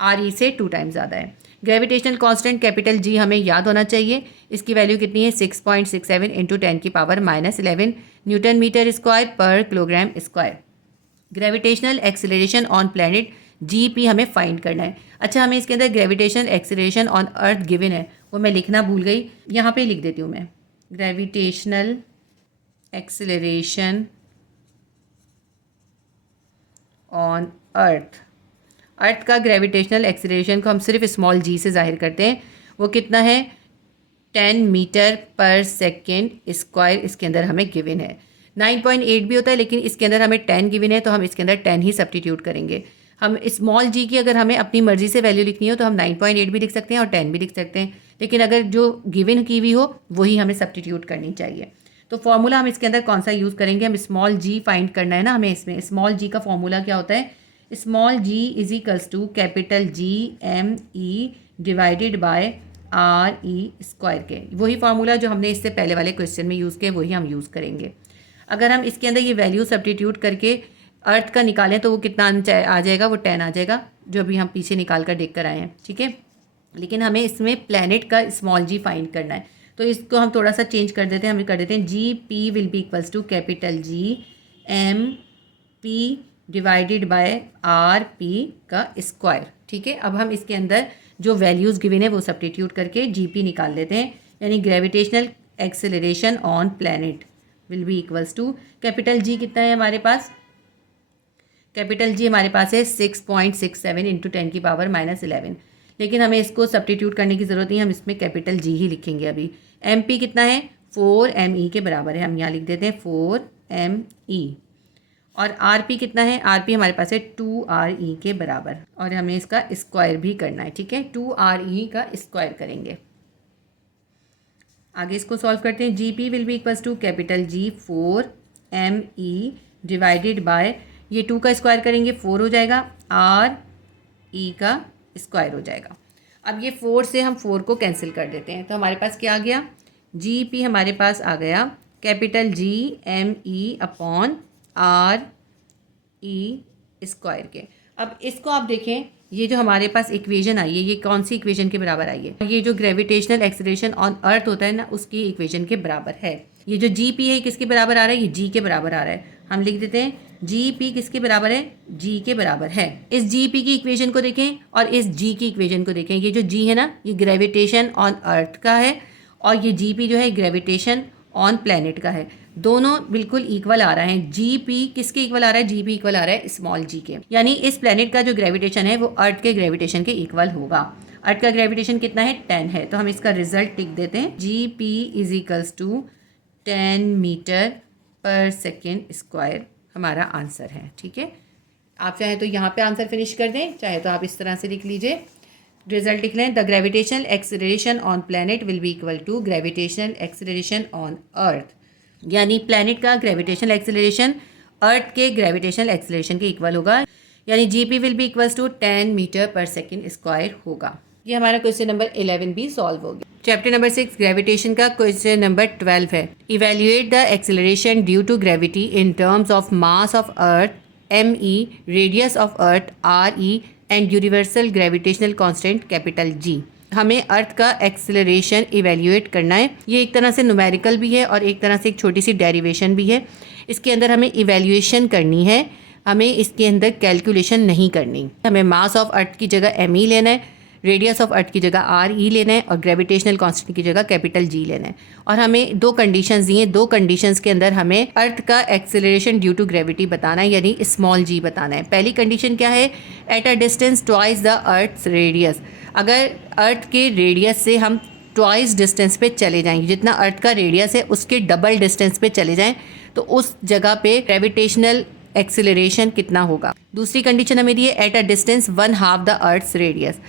RE से 2 टाइम ज़्यादा है। ग्रेविटेशनल कांस्टेंट कैपिटल G हमें याद होना चाहिए, इसकी वैल्यू कितनी है? 6.67 इंटू 10 की पावर -11 न्यूटन मीटर स्क्वायर पर kilogram square. Gravitational acceleration on planet GP हमें फाइंड करना है। अच्छा, हमें इसके अंदर gravitational acceleration on earth given है, वो मैं लिखना भूल गई, यहाँ पे लिख देती हूँ मैं। ग्रेविटेशनल एक्सेलरेशन ऑन अर्थ, अर्थ का ग्रेविटेशनल एक्सेलरेशन को हम सिर्फ स्मॉल g से जाहिर करते हैं, वो कितना है? 10 मीटर पर सेकेंड स्क्वायर इसके अंदर हमें गिवन है। 9.8 भी होता है, लेकिन इसके अंदर हमें 10 गिवन है, तो हम इसके अंदर 10 ही सब्स्टिट्यूट करेंगे। हम स्मॉल g की अगर हमें अपनी मर्जी से वैल्यू लिखनी हो तो हम 9.8 भी लिख सकते हैं और 10 भी लिख सकते हैं, लेकिन अगर जो गिवन की हुई हो वही हमें सब्स्टिट्यूट करनी चाहिए। तो फॉर्मूला हम इसके अंदर कौन सा यूज़ करेंगे? हम स्मॉल g फाइंड करना है ना हमें, इसमें स्मॉल g का फॉर्मूला क्या होता है? Small g is equals to capital GME divided by RE square के, वही फार्मूला जो हमने इससे पहले वाले क्वेश्चन में यूज़ किया वही हम यूज़ करेंगे। अगर हम इसके अंदर ये वैल्यू सब्स्टिट्यूट करके अर्थ का निकालें तो वो कितना आ जाएगा? वो 10 आ जाएगा, जो अभी हम पीछे निकाल कर देख कर आए हैं। ठीक है, लेकिन हमें इसमें प्लैनेट का स्मॉल g फाइंड करना है, तो इसको हम थोड़ा सा चेंज कर देते हैं, हम कर देते हैं GP will be equals to capital GMP divided by RP का स्क्वायर। ठीक है, अब हम इसके अंदर जो वैल्यूज़ गिवन है वो सब्स्टिट्यूट करके GP निकाल लेते हैं, यानी gravitational acceleration on planet will be equals to capital G कितना है हमारे पास? कैपिटल G हमारे पास है 6.67 इंटू 10 की पावर -11, लेकिन हमें इसको सब्स्टिट्यूट करने की ज़रूरत नहीं है, हम इसमें कैपिटल G ही लिखेंगे अभी। MP कितना है? 4 ME के बराबर है, हम यहाँ लिख देते हैं 4 ME, और RP कितना है? RP हमारे पास है 2RE के बराबर, और हमें इसका स्क्वायर भी करना है। ठीक है, 2RE का स्क्वायर करेंगे। आगे इसको सॉल्व करते हैं। GP will be equals to capital G 4 ME divided by, ये 2 का स्क्वायर करेंगे 4 हो जाएगा, RE का स्क्वायर हो जाएगा। अब ये 4 से हम 4 को कैंसिल कर देते हैं, तो हमारे पास क्या आ गया? GP हमारे पास आ गया capital GME upon RE square के। अब इसको आप देखें ये जो हमारे पास इक्वेशन आई है, ये कौन सी इक्वेशन के बराबर आई है? ये जो ग्रेविटेशनल एक्सेलरेशन ऑन अर्थ होता है ना, उसकी इक्वेशन के बराबर है। ये जो जी पी है किसके बराबर आ रहा है? ये जी के बराबर आ रहा है। हम लिख देते हैं जी पी किसके बराबर है? जी के बराबर है। इस जी पी की इक्वेशन को देखें और इस जी की इक्वेशन को देखें। ये जो जी है ना, ये ग्रेविटेशन ऑन अर्थ का है और ये जी पी जो है ग्रेविटेशन ऑन प्लैनेट का है। दोनों बिल्कुल इक्वल आ रहे हैं। जी पी किसके इक्वल आ रहा है? जी पी इक्वल आ रहा है स्मॉल जी के। यानी इस प्लैनेट का जो ग्रेविटेशन है वो अर्थ के ग्रेविटेशन के इक्वल होगा। अर्थ का ग्रेविटेशन कितना है? 10 है। तो हम इसका रिजल्ट टिक देते हैं। G P is equals to 10 metre पर सेकेंड स्क्वायर हमारा आंसर है। ठीक है, आप चाहे तो यहाँ पे आंसर फिनिश कर दें, चाहे तो आप इस तरह से लिख लीजिए। रिजल्ट लिख लें, the gravitational acceleration on planet will be equal to gravitational acceleration on earth. यानी प्लैनेट का ग्रेविटेशनल एक्सेलरेशन अर्थ के ग्रेविटेशनल एक्सेलरेशन के इक्वल होगा। यानी G P will be equals to 10 metre पर सेकेंड स्क्वायर होगा। ये हमारा क्वेश्चन नंबर 11 भी सॉल्व हो गया। चैप्टर नंबर 6 ग्रेविटेशन का क्वेश्चन नंबर 12 है। Evaluate the acceleration due to gravity in terms of mass of earth m_e, radius of earth r_e and universal gravitational constant capital G। हमें अर्थ का acceleration evaluate करना है। ये एक तरह से न्यूमेरिकल भी है और एक तरह से एक छोटी सी डेरिवेशन भी है। इसके अंदर हमें इवेल्युएशन करनी है, हमें इसके अंदर कैलकुलेशन नहीं करनी। हमें मास ऑफ अर्थ की जगह m_e लेना है, रेडियस ऑफ अर्थ की जगह r_e लेना है और ग्रेविटेशनल कांस्टेंट की जगह कैपिटल G लेना है। और हमें दो कंडीशंस दी हैं। दो कंडीशंस के अंदर हमें अर्थ का एक्सेलरेशन ड्यू टू ग्रेविटी बताना है, यानी स्मॉल g बताना है। पहली कंडीशन क्या है? At a distance twice the earth's radius. अगर अर्थ के रेडियस से हम ट्वाइस डिस्टेंस पे चले जाएंगे, जितना अर्थ का रेडियस है उसके डबल डिस्टेंस पे चले जाएं, तो उस जगह पे ग्रेविटेशनल एक्सेलरेशन कितना होगा। दूसरी कंडीशन हमें दी है at a distance 1/2 the earth's radius.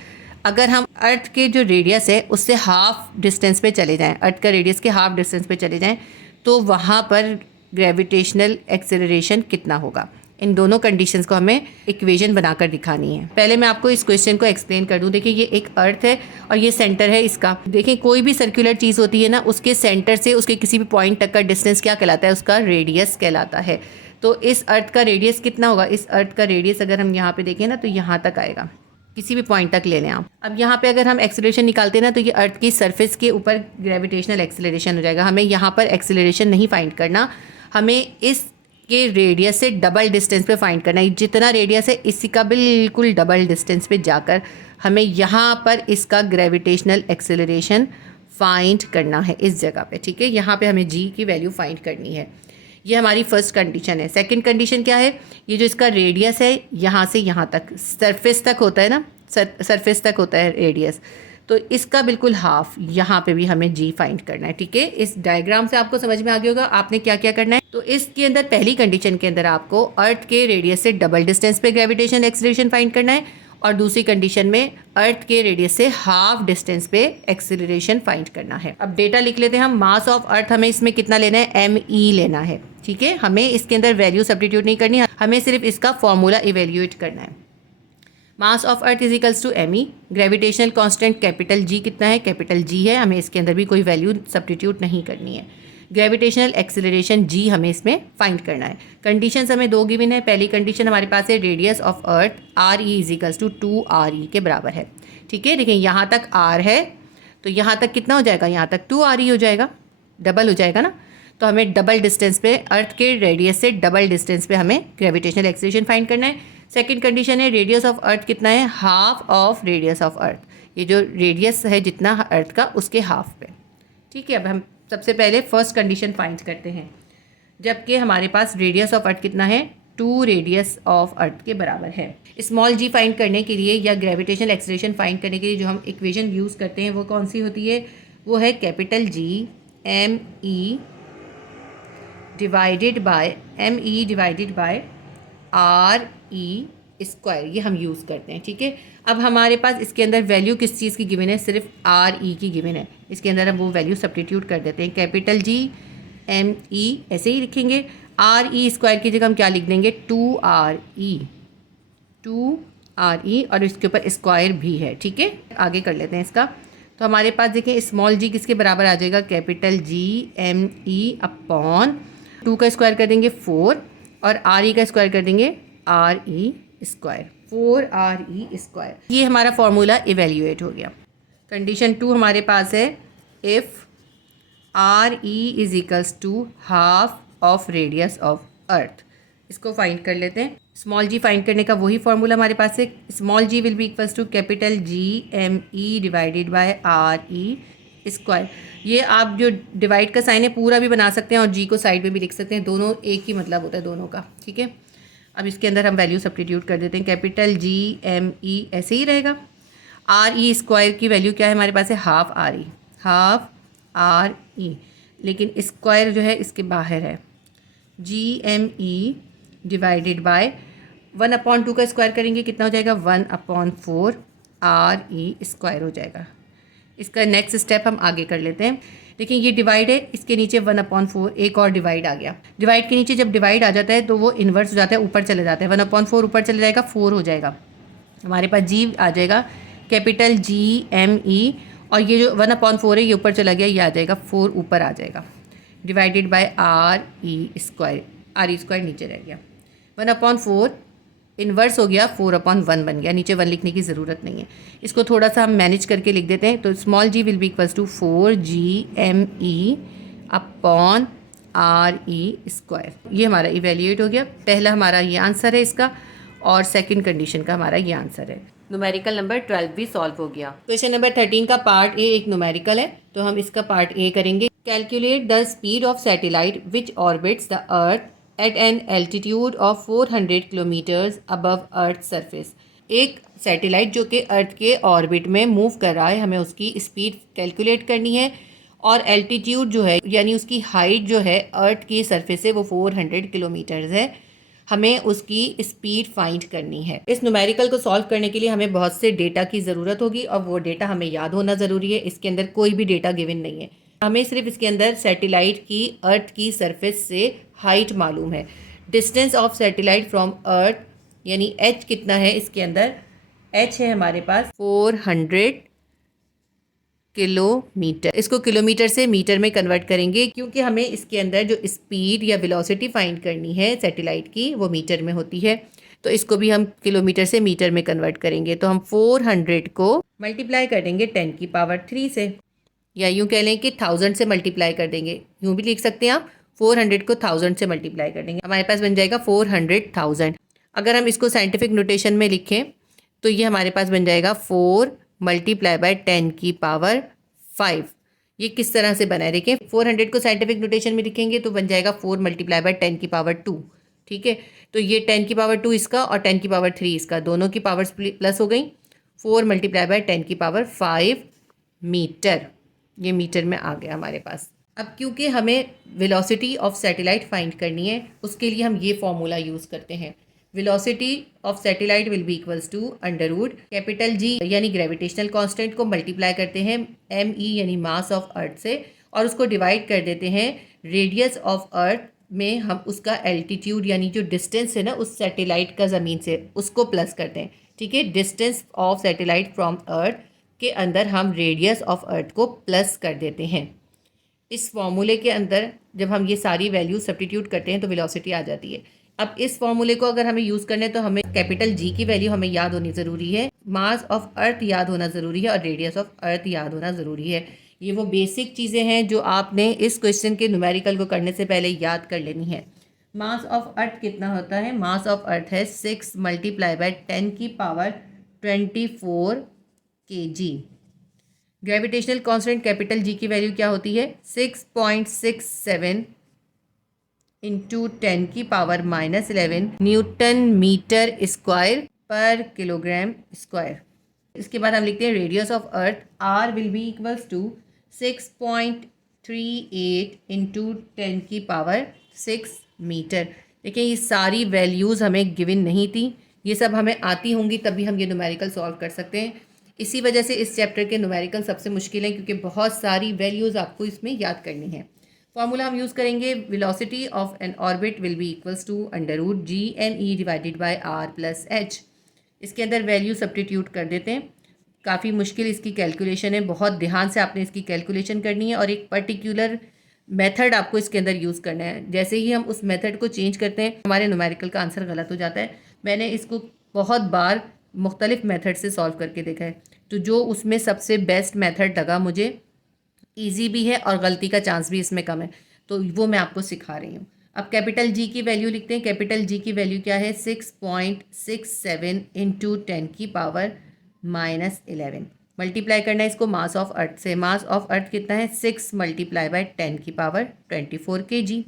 अगर हम अर्थ के जो रेडियस है उससे हाफ डिस्टेंस पे चले जाएं, अर्थ का रेडियस के हाफ डिस्टेंस पे चले जाएं, तो वहाँ पर ग्रेविटेशनल एक्सेलरेशन कितना होगा। इन दोनों कंडीशंस को हमें इक्वेशन बनाकर दिखानी है। पहले मैं आपको इस क्वेश्चन को एक्सप्लेन कर दूं। देखिए, ये एक अर्थ है और ये सेंटर है इसका। देखिए, कोई भी सर्कुलर चीज़ होती है ना, उसके सेंटर से उसके किसी भी पॉइंट तक का डिस्टेंस क्या कहलाता है? उसका रेडियस कहलाता है। तो इस अर्थ का रेडियस कितना होगा? इस अर्थ का रेडियस अगर हम यहाँ पे देखें ना, तो यहाँ तक आएगा, किसी भी पॉइंट तक ले लें आप। अब यहाँ पे अगर हम एक्सेलरेशन निकालते हैं ना, तो ये अर्थ की सरफेस के ऊपर ग्रेविटेशनल एक्सेलरेशन हो जाएगा। हमें यहाँ पर एक्सेलरेशन नहीं फाइंड करना, हमें इसके रेडियस से डबल डिस्टेंस पे फाइंड करना है। जितना रेडियस है इसी का बिल्कुल डबल डिस्टेंस पे जाकर हमें यहाँ पर इसका ग्रेविटेशनल एक्सेलरेशन फाइंड करना है इस जगह पे। ठीक है, यहाँ पे हमें जी की वैल्यू फाइंड करनी है। ये हमारी फर्स्ट कंडीशन है। सेकंड कंडीशन क्या है? ये जो इसका रेडियस है यहाँ से यहाँ तक, सरफेस तक होता है ना, सरफेस तक होता है रेडियस, तो इसका बिल्कुल हाफ यहाँ पे भी हमें जी फाइंड करना है। ठीक है, इस डायग्राम से आपको समझ में आ गया होगा आपने क्या क्या करना है। तो इसके अंदर पहली कंडीशन के अंदर आपको अर्थ के रेडियस से डबल डिस्टेंस पे ग्रेविटेशनल एक्सेलरेशन फाइंड करना है और दूसरी कंडीशन में अर्थ के रेडियस से हाफ डिस्टेंस पे एक्सेलरेशन फाइंड करना है। अब डेटा लिख लेते हैं हम। मास ऑफ अर्थ हमें इसमें कितना लेना है? m_e लेना है। ठीक है, हमें इसके अंदर वैल्यू सब्स्टिट्यूट नहीं करनी, हमें सिर्फ इसका फॉर्मूला इवेल्युएट करना है। Mass of earth is equals to m_e। Gravitational constant capital G कितना है? कैपिटल G है। हमें इसके अंदर भी कोई वैल्यू सब्स्टिट्यूट नहीं करनी है। ग्रेविटेशनल एक्सेलरेशन G हमें इसमें फाइंड करना है। कंडीशंस हमें दो गिवन है। पहली कंडीशन हमारे पास है radius of earth r_e is equals to 2r_e के बराबर है। ठीक है, देखिए यहाँ तक r है, तो यहाँ तक कितना हो जाएगा? यहाँ तक 2r_e हो जाएगा, डबल हो जाएगा ना। तो हमें डबल डिस्टेंस पे, अर्थ के रेडियस से डबल डिस्टेंस पे हमें ग्रेविटेशनल एक्सेलरेशन फाइंड करना है। सेकंड कंडीशन है रेडियस ऑफ अर्थ कितना है? हाफ ऑफ रेडियस ऑफ अर्थ। ये जो रेडियस है जितना अर्थ का, उसके हाफ पे। ठीक है, अब हम सबसे पहले फर्स्ट कंडीशन फाइंड करते हैं। जबकि हमारे पास रेडियस ऑफ अर्थ कितना है? 2 रेडियस ऑफ अर्थ के बराबर है। स्मॉल g फाइंड करने के लिए या ग्रेविटेशनल एक्सेलरेशन फाइंड करने के लिए जो हम इक्वेशन यूज़ करते हैं वो कौन सी होती है? वो है capital G m_e divided by r_e square, ये हम यूज़ करते हैं। ठीक है, अब हमारे पास इसके अंदर वैल्यू किस चीज़ की गिवन है? सिर्फ r_e की गिवन है। इसके अंदर हम वो वैल्यू सब्स्टिट्यूट कर देते हैं। कैपिटल G m_e ऐसे ही लिखेंगे। r_e स्क्वायर की जगह हम क्या लिख देंगे? 2r_e और इसके ऊपर स्क्वायर भी है। ठीक है, आगे कर लेते हैं इसका। तो हमारे पास देखिए स्मॉल g किसके बराबर आ जाएगा? कैपिटल G m_e अपॉन 2 का स्क्वायर कर देंगे 4 और r_e का स्क्वायर कर देंगे r_e स्क्वायर 4re²। ये हमारा फॉर्मूला इवेल्यूएट हो गया। कंडीशन 2 हमारे पास है, if RE is equals to half of radius of earth. इसको फाइंड कर लेते हैं। स्मॉल जी फाइंड करने का वही फॉर्मूला हमारे पास है, small G will be equals to capital GME divided by RE²। ये आप जो डिवाइड का साइन है पूरा भी बना सकते हैं और जी को साइड में भी लिख सकते हैं, दोनों एक ही मतलब होता है दोनों का, ठीक है। अब इसके अंदर हम वैल्यू सब्स्टिट्यूट कर देते हैं, कैपिटल GME ऐसे ही रहेगा। RE² की वैल्यू क्या है हमारे पास है, हाफ RE, हाफ RE, लेकिन स्क्वायर जो है इसके बाहर है, GME डिवाइडेड बाय 1/2 का स्क्वायर करेंगे कितना हो जाएगा, 1/4 RE² हो जाएगा। इसका नेक्स्ट स्टेप हम आगे कर लेते हैं। देखिए ये डिवाइड है, इसके नीचे 1/4 एक और डिवाइड आ गया। डिवाइड के नीचे जब डिवाइड आ जाता है तो वो इन्वर्स हो जाता है, ऊपर चले जाता है, 1/4 ऊपर चले जाएगा, 4 हो जाएगा। हमारे पास जी आ जाएगा कैपिटल GME, और ये जो 1/4 है ये ऊपर चला गया, ये आ जाएगा 4 ऊपर आ जाएगा, डिवाइडेड बाय RE² नीचे रह गया। 1/4 इन्वर्स हो गया, 4/1 बन गया, नीचे 1 लिखने की ज़रूरत नहीं है। इसको थोड़ा सा हम मैनेज करके लिख देते हैं, तो small G will be equals to 4GME upon RE²। ये हमारा इवेल्यूएट हो गया। पहला हमारा ये आंसर है इसका, और सेकंड कंडीशन का हमारा ये आंसर है। न्यूमेरिकल नंबर 12 भी सॉल्व हो गया। क्वेश्चन नंबर 13 का पार्ट ए एक न्यूमेरिकल है, तो हम इसका पार्ट ए करेंगे। Calculate the speed of satellite which orbits the earth at an altitude of 400 kilometres above earth surface. एक सैटेलाइट जो कि अर्थ के ऑर्बिट में मूव कर रहा है, हमें उसकी स्पीड कैलकुलेट करनी है, और एल्टीट्यूड जो है यानी उसकी हाइट जो है अर्थ की सरफेस से वो 400 किलोमीटर्स है, हमें उसकी स्पीड फाइंड करनी है। इस न्यूमेरिकल को सॉल्व करने के लिए हमें बहुत से डेटा की ज़रूरत होगी, और वो डेटा हमें याद होना ज़रूरी है। इसके अंदर कोई भी डेटा गिवन नहीं है, हमें सिर्फ इसके अंदर सैटेलाइट की अर्थ की सरफेस से हाइट मालूम है। डिस्टेंस ऑफ सैटेलाइट फ्रॉम अर्थ यानी h कितना है, इसके अंदर h है हमारे पास 400 किलोमीटर। इसको किलोमीटर से मीटर में कन्वर्ट करेंगे, क्योंकि हमें इसके अंदर जो स्पीड या वेलोसिटी फाइंड करनी है सैटेलाइट की वो मीटर में होती है, तो इसको भी हम किलोमीटर से मीटर में कन्वर्ट करेंगे। तो हम 400 को मल्टीप्लाई कर देंगे 10⁻³ से, या यूँ कह लें कि 1000 से मल्टीप्लाई कर देंगे, यूँ भी लिख सकते हैं आप, 400 को 1000 से मल्टीप्लाई कर देंगे, हमारे पास बन जाएगा 400,000। अगर हम इसको साइंटिफिक नोटेशन में लिखें तो ये हमारे पास बन जाएगा 4 मल्टीप्लाई बाय 10⁵। ये किस तरह से बना है देखें, 400 को साइंटिफिक नोटेशन में लिखेंगे तो बन जाएगा 4 मल्टीप्लाई बाय 10⁻²। ठीक है, तो ये 10⁻² इसका और 10⁻³ इसका, दोनों की पावर्स प्लस हो गई। 4 मल्टीप्लाई बाय 10⁵ मीटर, ये मीटर में आ गया हमारे पास। अब क्योंकि हमें वेलोसिटी ऑफ सैटेलाइट फाइंड करनी है, उसके लिए हम ये फॉर्मूला यूज़ करते हैं। Velocity of satellite will be equals to under root capital G यानी ग्रेविटेशनल कांस्टेंट को मल्टीप्लाई करते हैं ME यानी मास ऑफ अर्थ से, और उसको डिवाइड कर देते हैं रेडियस ऑफ अर्थ में, हम उसका एल्टीट्यूड यानी जो डिस्टेंस है ना उस सैटेलाइट का ज़मीन से, उसको प्लस करते हैं। ठीक है, डिस्टेंस ऑफ सैटेलाइट फ्रॉम अर्थ के अंदर हम रेडियस ऑफ अर्थ को प्लस कर देते हैं। इस फॉर्मूले के अंदर जब हम ये सारी वैल्यू सब्स्टिट्यूट करते हैं तो वेलोसिटी आ जाती है। अब इस फॉर्मूले को अगर हमें यूज़ करना है तो हमें कैपिटल G की वैल्यू हमें याद होनी ज़रूरी है, मास ऑफ अर्थ याद होना ज़रूरी है, और रेडियस ऑफ अर्थ याद होना ज़रूरी है। ये वो बेसिक चीज़ें हैं जो आपने इस क्वेश्चन के न्यूमेरिकल को करने से पहले याद कर लेनी है। मास ऑफ अर्थ कितना होता है, मास ऑफ अर्थ है 6 multiply by 10⁻24 kg। Gravitational constant capital G की वैल्यू क्या होती है, 6.67 इंटू 10⁻⁻11 न्यूटन मीटर स्क्वायर पर किलोग्राम स्क्वायर। इसके बाद हम लिखते हैं radius of earth R will be equals to 6.38 into 10⁻6 metre. देखिए ये सारी वैल्यूज़ हमें गिवन नहीं थी, ये सब हमें आती होंगी तभी हम ये न्यूमेरिकल सॉल्व कर सकते हैं। इसी वजह से इस चैप्टर के न्यूमेरिकल सबसे मुश्किल है, क्योंकि बहुत सारी वैल्यूज़ आपको इसमें याद करनी है। फॉर्मूला हम यूज़ करेंगे, velocity of an orbit will be equals to under root GME divided by R plus H। इसके अंदर वैल्यू सब्स्टिट्यूट कर देते हैं। काफ़ी मुश्किल इसकी कैलकुलेशन है, बहुत ध्यान से आपने इसकी कैलकुलेशन करनी है, और एक पर्टिकुलर मेथड आपको इसके अंदर यूज़ करना है। जैसे ही हम उस मेथड को चेंज करते हैं हमारे न्यूमेरिकल का आंसर गलत हो जाता है। मैंने इसको बहुत बार मुख्तलिफ मेथड से सॉल्व करके देखा है, तो जो उसमें सबसे बेस्ट मेथड लगा मुझे, इजी भी है और गलती का चांस भी इसमें कम है, तो वो मैं आपको सिखा रही हूँ। अब कैपिटल जी की वैल्यू लिखते हैं। कैपिटल जी की वैल्यू क्या है? 6.67 इंटू 10 की पावर -11। मल्टीप्लाई करना है इसको मास ऑफ अर्थ से। मास ऑफ अर्थ कितना है? 6 मल्टीप्लाई बाय 10 की पावर 24 kg।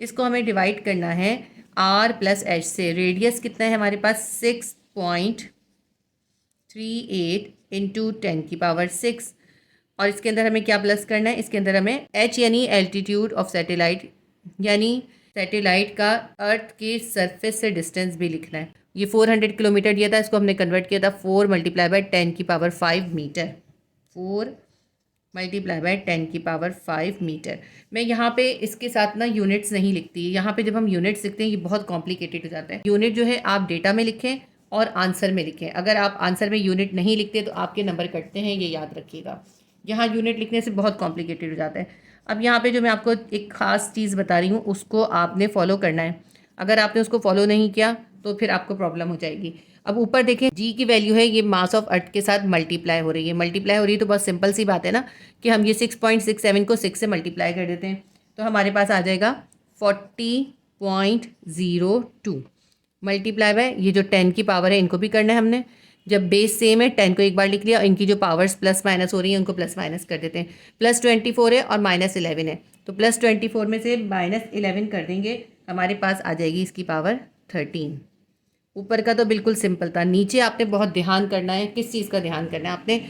इसको हमें डिवाइड करना है r प्लस एच से। रेडियस कितना है हमारे पास? 6.38 इंटू 10 की पावर 6। और इसके अंदर हमें क्या प्लस करना है? इसके अंदर हमें h यानी एल्टीट्यूड ऑफ सैटेलाइट, यानी सैटेलाइट का अर्थ के सरफेस से डिस्टेंस भी लिखना है। ये 400 किलोमीटर दिया था, इसको हमने कन्वर्ट किया था 4 मल्टीप्लाई बाय 10 की पावर 5 मीटर। 4 मल्टीप्लाई बाय 10 की पावर 5 मीटर। मैं यहाँ पे इसके साथ ना यूनिट्स नहीं लिखती। यहाँ पे जब हम यूनिट्स लिखते हैं ये बहुत कॉम्प्लिकेटेड हो जाता है। यूनिट जो है आप डेटा में लिखें और आंसर में लिखें। अगर आप आंसर में यूनिट नहीं लिखते तो आपके नंबर कटते हैं, ये याद रखिएगा। यहाँ यूनिट लिखने से बहुत कॉम्प्लिकेटेड हो जाता है। अब यहाँ पे जो मैं आपको एक ख़ास चीज़ बता रही हूँ उसको आपने फॉलो करना है। अगर आपने उसको फॉलो नहीं किया तो फिर आपको प्रॉब्लम हो जाएगी। अब ऊपर देखें, जी की वैल्यू है ये मास ऑफ अर्थ के साथ मल्टीप्लाई हो रही है। मल्टीप्लाई हो रही है तो बहुत सिंपल सी बात है ना कि हम ये 6.67 को 6 से मल्टीप्लाई कर देते हैं, तो हमारे पास आ जाएगा 40.02 मल्टीप्लाई बाय ये जो 10 की पावर है इनको भी करना है हमने। जब बेस सेम है 10 को एक बार लिख लिया, इनकी जो पावर्स प्लस माइनस हो रही हैं उनको प्लस माइनस कर देते हैं। +24 है और -11 है, तो +24 में से -11 कर देंगे, हमारे पास आ जाएगी इसकी पावर 13। ऊपर का तो बिल्कुल सिंपल था, नीचे आपने बहुत ध्यान करना है। किस चीज़ का ध्यान करना है आपने?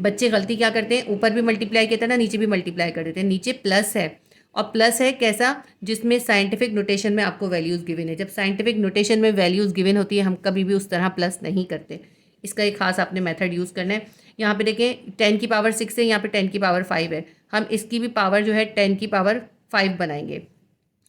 बच्चे गलती क्या करते हैं, ऊपर भी मल्टीप्लाई किया था ना, नीचे भी मल्टीप्लाई कर देते हैं। नीचे प्लस है, और प्लस है कैसा? जिसमें साइंटिफिक नोटेशन में आपको वैल्यूज़ गिवन है। जब साइंटिफिक नोटेशन में वैल्यूज़ गिवन होती है हम कभी भी उस तरह प्लस नहीं करते। इसका एक खास आपने मेथड यूज़ करना है। यहाँ पे देखें 10 की पावर 6 है, यहाँ पे 10 की पावर 5 है। हम इसकी भी पावर जो है 10 की पावर 5 बनाएंगे,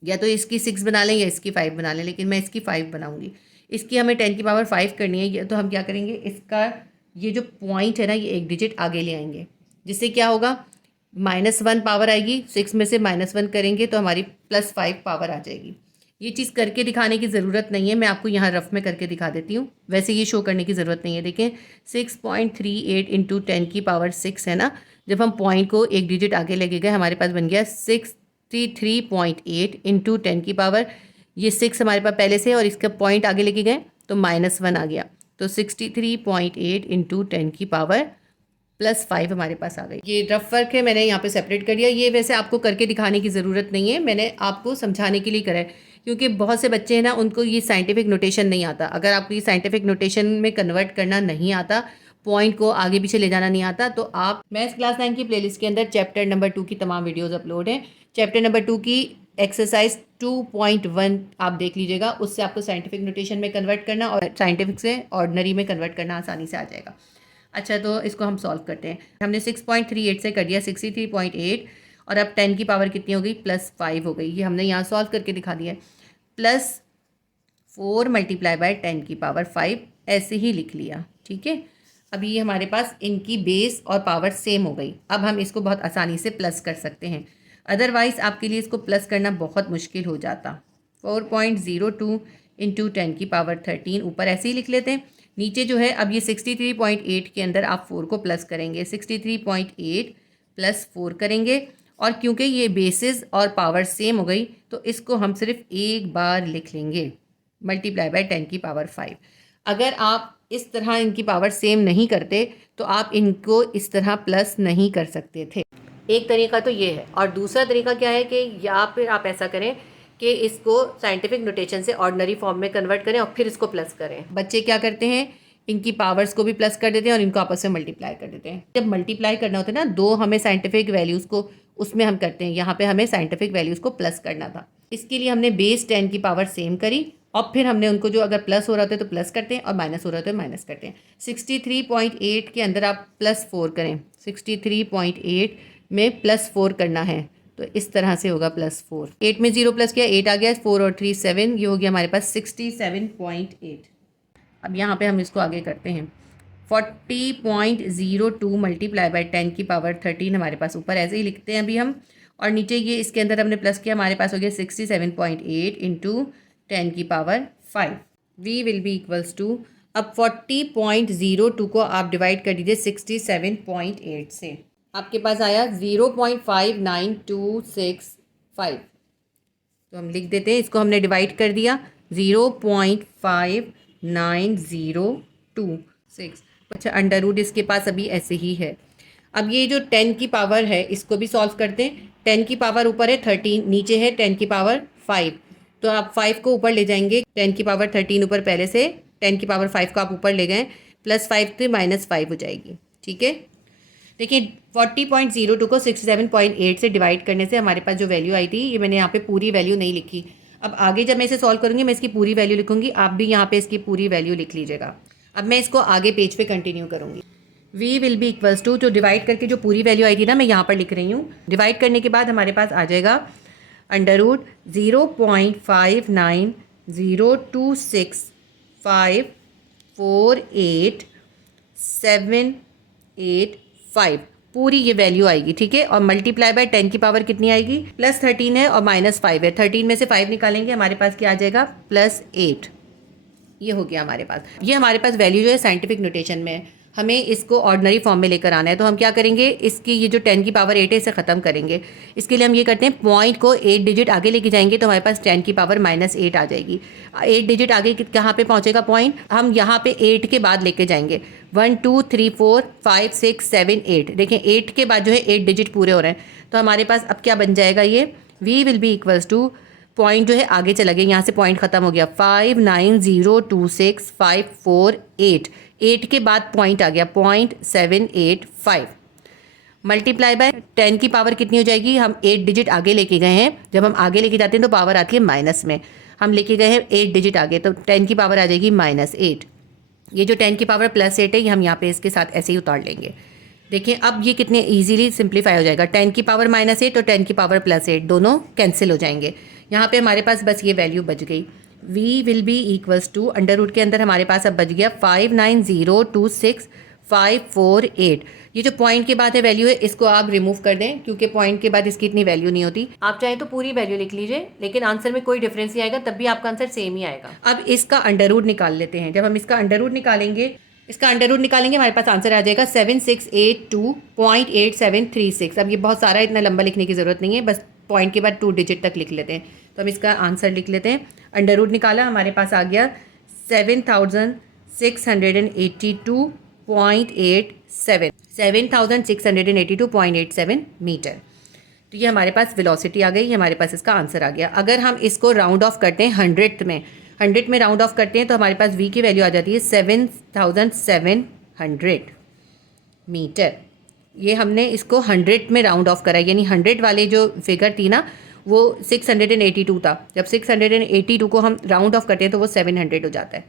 या तो इसकी 6 बना लें या इसकी 5 बना लें, लेकिन मैं इसकी 5 बनाऊंगी। इसकी हमें 10 की पावर 5 करनी है, तो हम क्या करेंगे, इसका ये जो पॉइंट है ना ये एक डिजिट आगे ले आएंगे, जिससे क्या होगा, -1 पावर आएगी। 6 में से -1 करेंगे तो हमारी +5 पावर आ जाएगी। ये चीज़ करके दिखाने की ज़रूरत नहीं है, मैं आपको यहाँ रफ में करके दिखा देती हूँ। वैसे ये शो करने की ज़रूरत नहीं है। देखें 6.38 इंटू 10 की पावर 6 है ना, जब हम पॉइंट को एक डिजिट आगे लेके गए हमारे पास बन गया 63.8 इंटू 10 की पावर, ये 6 हमारे पास पहले से, और इसका पॉइंट आगे लेके गए तो -1 आ गया, तो 63.8 इंटू 10 की पावर +5 हमारे पास आ गई। ये रफ वर्क है, मैंने यहाँ पे सेपरेट कर दिया। ये वैसे आपको करके दिखाने की ज़रूरत नहीं है, मैंने आपको समझाने के लिए करा है, क्योंकि बहुत से बच्चे हैं ना उनको ये साइंटिफिक नोटेशन नहीं आता। अगर आपको ये साइंटिफिक नोटेशन में कन्वर्ट करना नहीं आता, पॉइंट को आगे पीछे ले जाना नहीं आता, तो आप मैथ्स क्लास 9 की प्लेलिस्ट के अंदर चैप्टर नंबर 2 की तमाम वीडियोज़ अपलोड हैं। चैप्टर नंबर 2 की एक्सरसाइज 2.1 आप देख लीजिएगा, उससे आपको साइंटिफिक नोटेशन में कन्वर्ट करना और साइंटिफिक से ऑर्डिनरी में कन्वर्ट करना आसानी से आ जाएगा। अच्छा, तो इसको हम सॉल्व करते हैं। हमने 6.38 से कर दिया 63.8, और अब 10 की पावर कितनी हो गई? +5 हो गई। ये हमने यहाँ सॉल्व करके दिखा दिया है। +4 मल्टीप्लाई बाय 10 की पावर 5 ऐसे ही लिख लिया, ठीक है। अभी ये हमारे पास इनकी बेस और पावर सेम हो गई। अब हम इसको बहुत आसानी से प्लस कर सकते हैं, अदरवाइज़ आपके लिए इसको प्लस करना बहुत मुश्किल हो जाता। 4.02 इंटू 10 की पावर 13 ऊपर ऐसे ही लिख लेते हैं। नीचे जो है, अब ये 63.8 के अंदर आप 4 को प्लस करेंगे, 63.8 + 4 करेंगे, और क्योंकि ये बेसिस और पावर सेम हो गई तो इसको हम सिर्फ एक बार लिख लेंगे, मल्टीप्लाई बाय 10 की पावर 5। अगर आप इस तरह इनकी पावर सेम नहीं करते तो आप इनको इस तरह प्लस नहीं कर सकते थे। एक तरीका तो ये है, और दूसरा तरीका क्या है कि या फिर आप ऐसा करें कि इसको साइंटिफिक नोटेशन से ऑर्डिनरी फॉर्म में कन्वर्ट करें और फिर इसको प्लस करें। बच्चे क्या करते हैं, इनकी पावर्स को भी प्लस कर देते हैं और इनको आपस में मल्टीप्लाई कर देते हैं। जब मल्टीप्लाई करना होता है ना, दो हमें साइंटिफिक वैल्यूज़ को उसमें हम करते हैं, यहाँ पे हमें साइंटिफिक वैल्यूज़ को प्लस करना था। इसके लिए हमने बेस 10 की पावर सेम करी, और फिर हमने उनको जो अगर प्लस हो रहा होता है तो प्लस करते हैं और माइनस हो रहा होता है माइनस करते हैं। 63.8 के अंदर आप +4 करें, 63.8 में +4 करना है, तो इस तरह से होगा +4। 8 में 0 प्लस किया, 8 आ गया, 4 और 3 7, ये हो गया हमारे पास 67.8। अब यहाँ पे हम इसको आगे करते हैं। 40.02 मल्टीप्लाई बाय 10 की पावर 13 हमारे पास ऊपर ऐसे ही लिखते हैं अभी हम, और नीचे ये इसके अंदर हमने प्लस किया, हमारे पास हो गया 67.8 इंटू 10 की power 5। V will be equals to अब 40.02 को आप डिवाइड कर दीजिए 67.8 से, आपके पास आया 0.59265। तो हम लिख देते हैं, इसको हमने डिवाइड कर दिया 0.59026। अच्छा, अंडर रूट इसके पास अभी ऐसे ही है। अब ये जो 10 की पावर है इसको भी सॉल्व करते हैं। 10 की पावर ऊपर है 13, नीचे है 10 की पावर 5, तो आप 5 को ऊपर ले जाएंगे। 10 की पावर 13 ऊपर पहले से, 10 की पावर 5 को आप ऊपर ले गए, +5 तो -5 हो जाएगी। ठीक है, देखिए 40.02 को 67.8 से डिवाइड करने से हमारे पास जो वैल्यू आई थी, ये मैंने यहाँ पे पूरी वैल्यू नहीं लिखी। अब आगे जब मैं इसे सॉल्व करूँगी मैं इसकी पूरी वैल्यू लिखूँगी, आप भी यहाँ पे इसकी पूरी वैल्यू लिख लीजिएगा। अब मैं इसको आगे पेज पे कंटिन्यू करूँगी। v will be equals to, जो डिवाइड करके जो पूरी वैल्यू आई थी ना, मैं यहाँ पर लिख रही हूँ। डिवाइड करने के बाद हमारे पास आ जाएगा अंडर रूट 0.59026548785 पूरी ये वैल्यू आएगी। ठीक है, और मल्टीप्लाई बाय 10 की पावर कितनी आएगी, +13 है और -5 है। 13 में से 5 निकालेंगे, हमारे पास क्या आ जाएगा, +8। ये हो गया हमारे पास। ये हमारे पास वैल्यू जो है साइंटिफिक नोटेशन में है, हमें इसको ऑर्डिनरी फॉर्म में लेकर आना है। तो हम क्या करेंगे, इसकी ये जो 10 की पावर 8 है इसे ख़त्म करेंगे। इसके लिए हम ये करते हैं, पॉइंट को 8 डिजिट आगे लेके जाएंगे तो हमारे पास 10 की पावर -8 आ जाएगी। 8 डिजिट आगे कहाँ पे पहुँचेगा पॉइंट, हम यहाँ पे 8 के बाद लेके जाएंगे। 1 2 3 4 5 6 7 8, देखें 8 के बाद जो है 8 डिजिट पूरे हो रहे हैं। तो हमारे पास अब क्या बन जाएगा, ये v will be equals to, point जो है आगे चला गया, यहाँ से पॉइंट खत्म हो गया, 59026548, 8 के बाद पॉइंट आ गया 0.785 मल्टीप्लाई बाय 10 की पावर कितनी हो जाएगी, हम 8 डिजिट आगे लेके गए हैं। जब हम आगे लेके जाते हैं तो पावर आती है माइनस में, हम लेके गए हैं 8 डिजिट आगे, तो 10 की पावर आ जाएगी -8। ये जो 10 की पावर +8 है ये हम यहाँ पे इसके साथ ऐसे ही उतार लेंगे। देखिए अब ये कितने इजीली सिंप्लीफाई हो जाएगा, 10 की पावर -8 और 10 की पावर +8 दोनों कैंसिल हो जाएंगे। यहाँ पे हमारे पास बस ये वैल्यू बच गई। v will be equals to, under root के अंदर हमारे पास अब बच गया 59026548। ये जो पॉइंट के बाद है वैल्यू है, इसको आप रिमूव कर दें क्योंकि पॉइंट के बाद इसकी इतनी वैल्यू नहीं होती। आप चाहें तो पूरी वैल्यू लिख लीजिए, लेकिन आंसर में कोई डिफरेंस नहीं आएगा, तब भी आपका आंसर सेम ही आएगा। अब इसका अंडर रूट निकाल लेते हैं। जब हम इसका अंडर रूट निकालेंगे, हमारे पास आंसर आ जाएगा 7682.8736। अब ये बहुत सारा, इतना लंबा लिखने की ज़रूरत नहीं है, बस पॉइंट के बाद 2 डिजिट तक लिख लेते हैं। तो हम इसका आंसर लिख लेते हैं। अंडर रूट निकाला, हमारे पास आ गया 7682.87 7682.87 मीटर। तो ये हमारे पास वेलोसिटी आ गई, हमारे पास इसका आंसर आ गया। अगर हम इसको राउंड ऑफ करते हैं 100 में राउंड ऑफ करते हैं तो हमारे पास v की वैल्यू आ जाती है 7700 मीटर। ये हमने इसको 100 में राउंड ऑफ करा, यानी 100 वाले जो फिगर थी ना वो 682 था। जब 682 को हम राउंड ऑफ करते हैं तो वो 700 हो जाता है।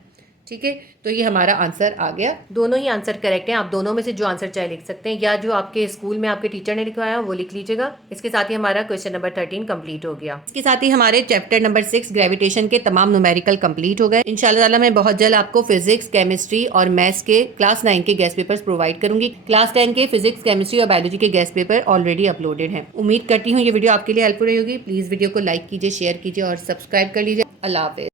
ठीक है, तो ये हमारा आंसर आ गया। दोनों ही आंसर करेक्ट हैं, आप दोनों में से जो आंसर चाहे लिख सकते हैं, या जो आपके स्कूल में आपके टीचर ने लिखवाया वो लिख लीजिएगा। इसके साथ ही हमारा क्वेश्चन नंबर 13 कंप्लीट हो गया। इसके साथ ही हमारे चैप्टर नंबर 6 ग्रेविटेशन के तमाम न्यूमेरिकल कंप्लीट हो गए। इंशाल्लाह ताला मैं बहुत जल्द आपको फिजिक्स, केमिस्ट्री और मैथ्स के क्लास 9 के गेस्ट पेपर्स प्रोवाइड करूंगी। क्लास 10 के फिजिक्स, केमिस्ट्री और बायोलॉजी के गेस्ट पेपर ऑलरेडी अपलोडेड हैं। उम्मीद करती हूँ ये वीडियो आपके लिए हेल्पफुल रही होगी। प्लीज़ वीडियो को लाइक कीजिए, शेयर कीजिए और सब्सक्राइब कर लीजिए। अल्लाह हाफिज़।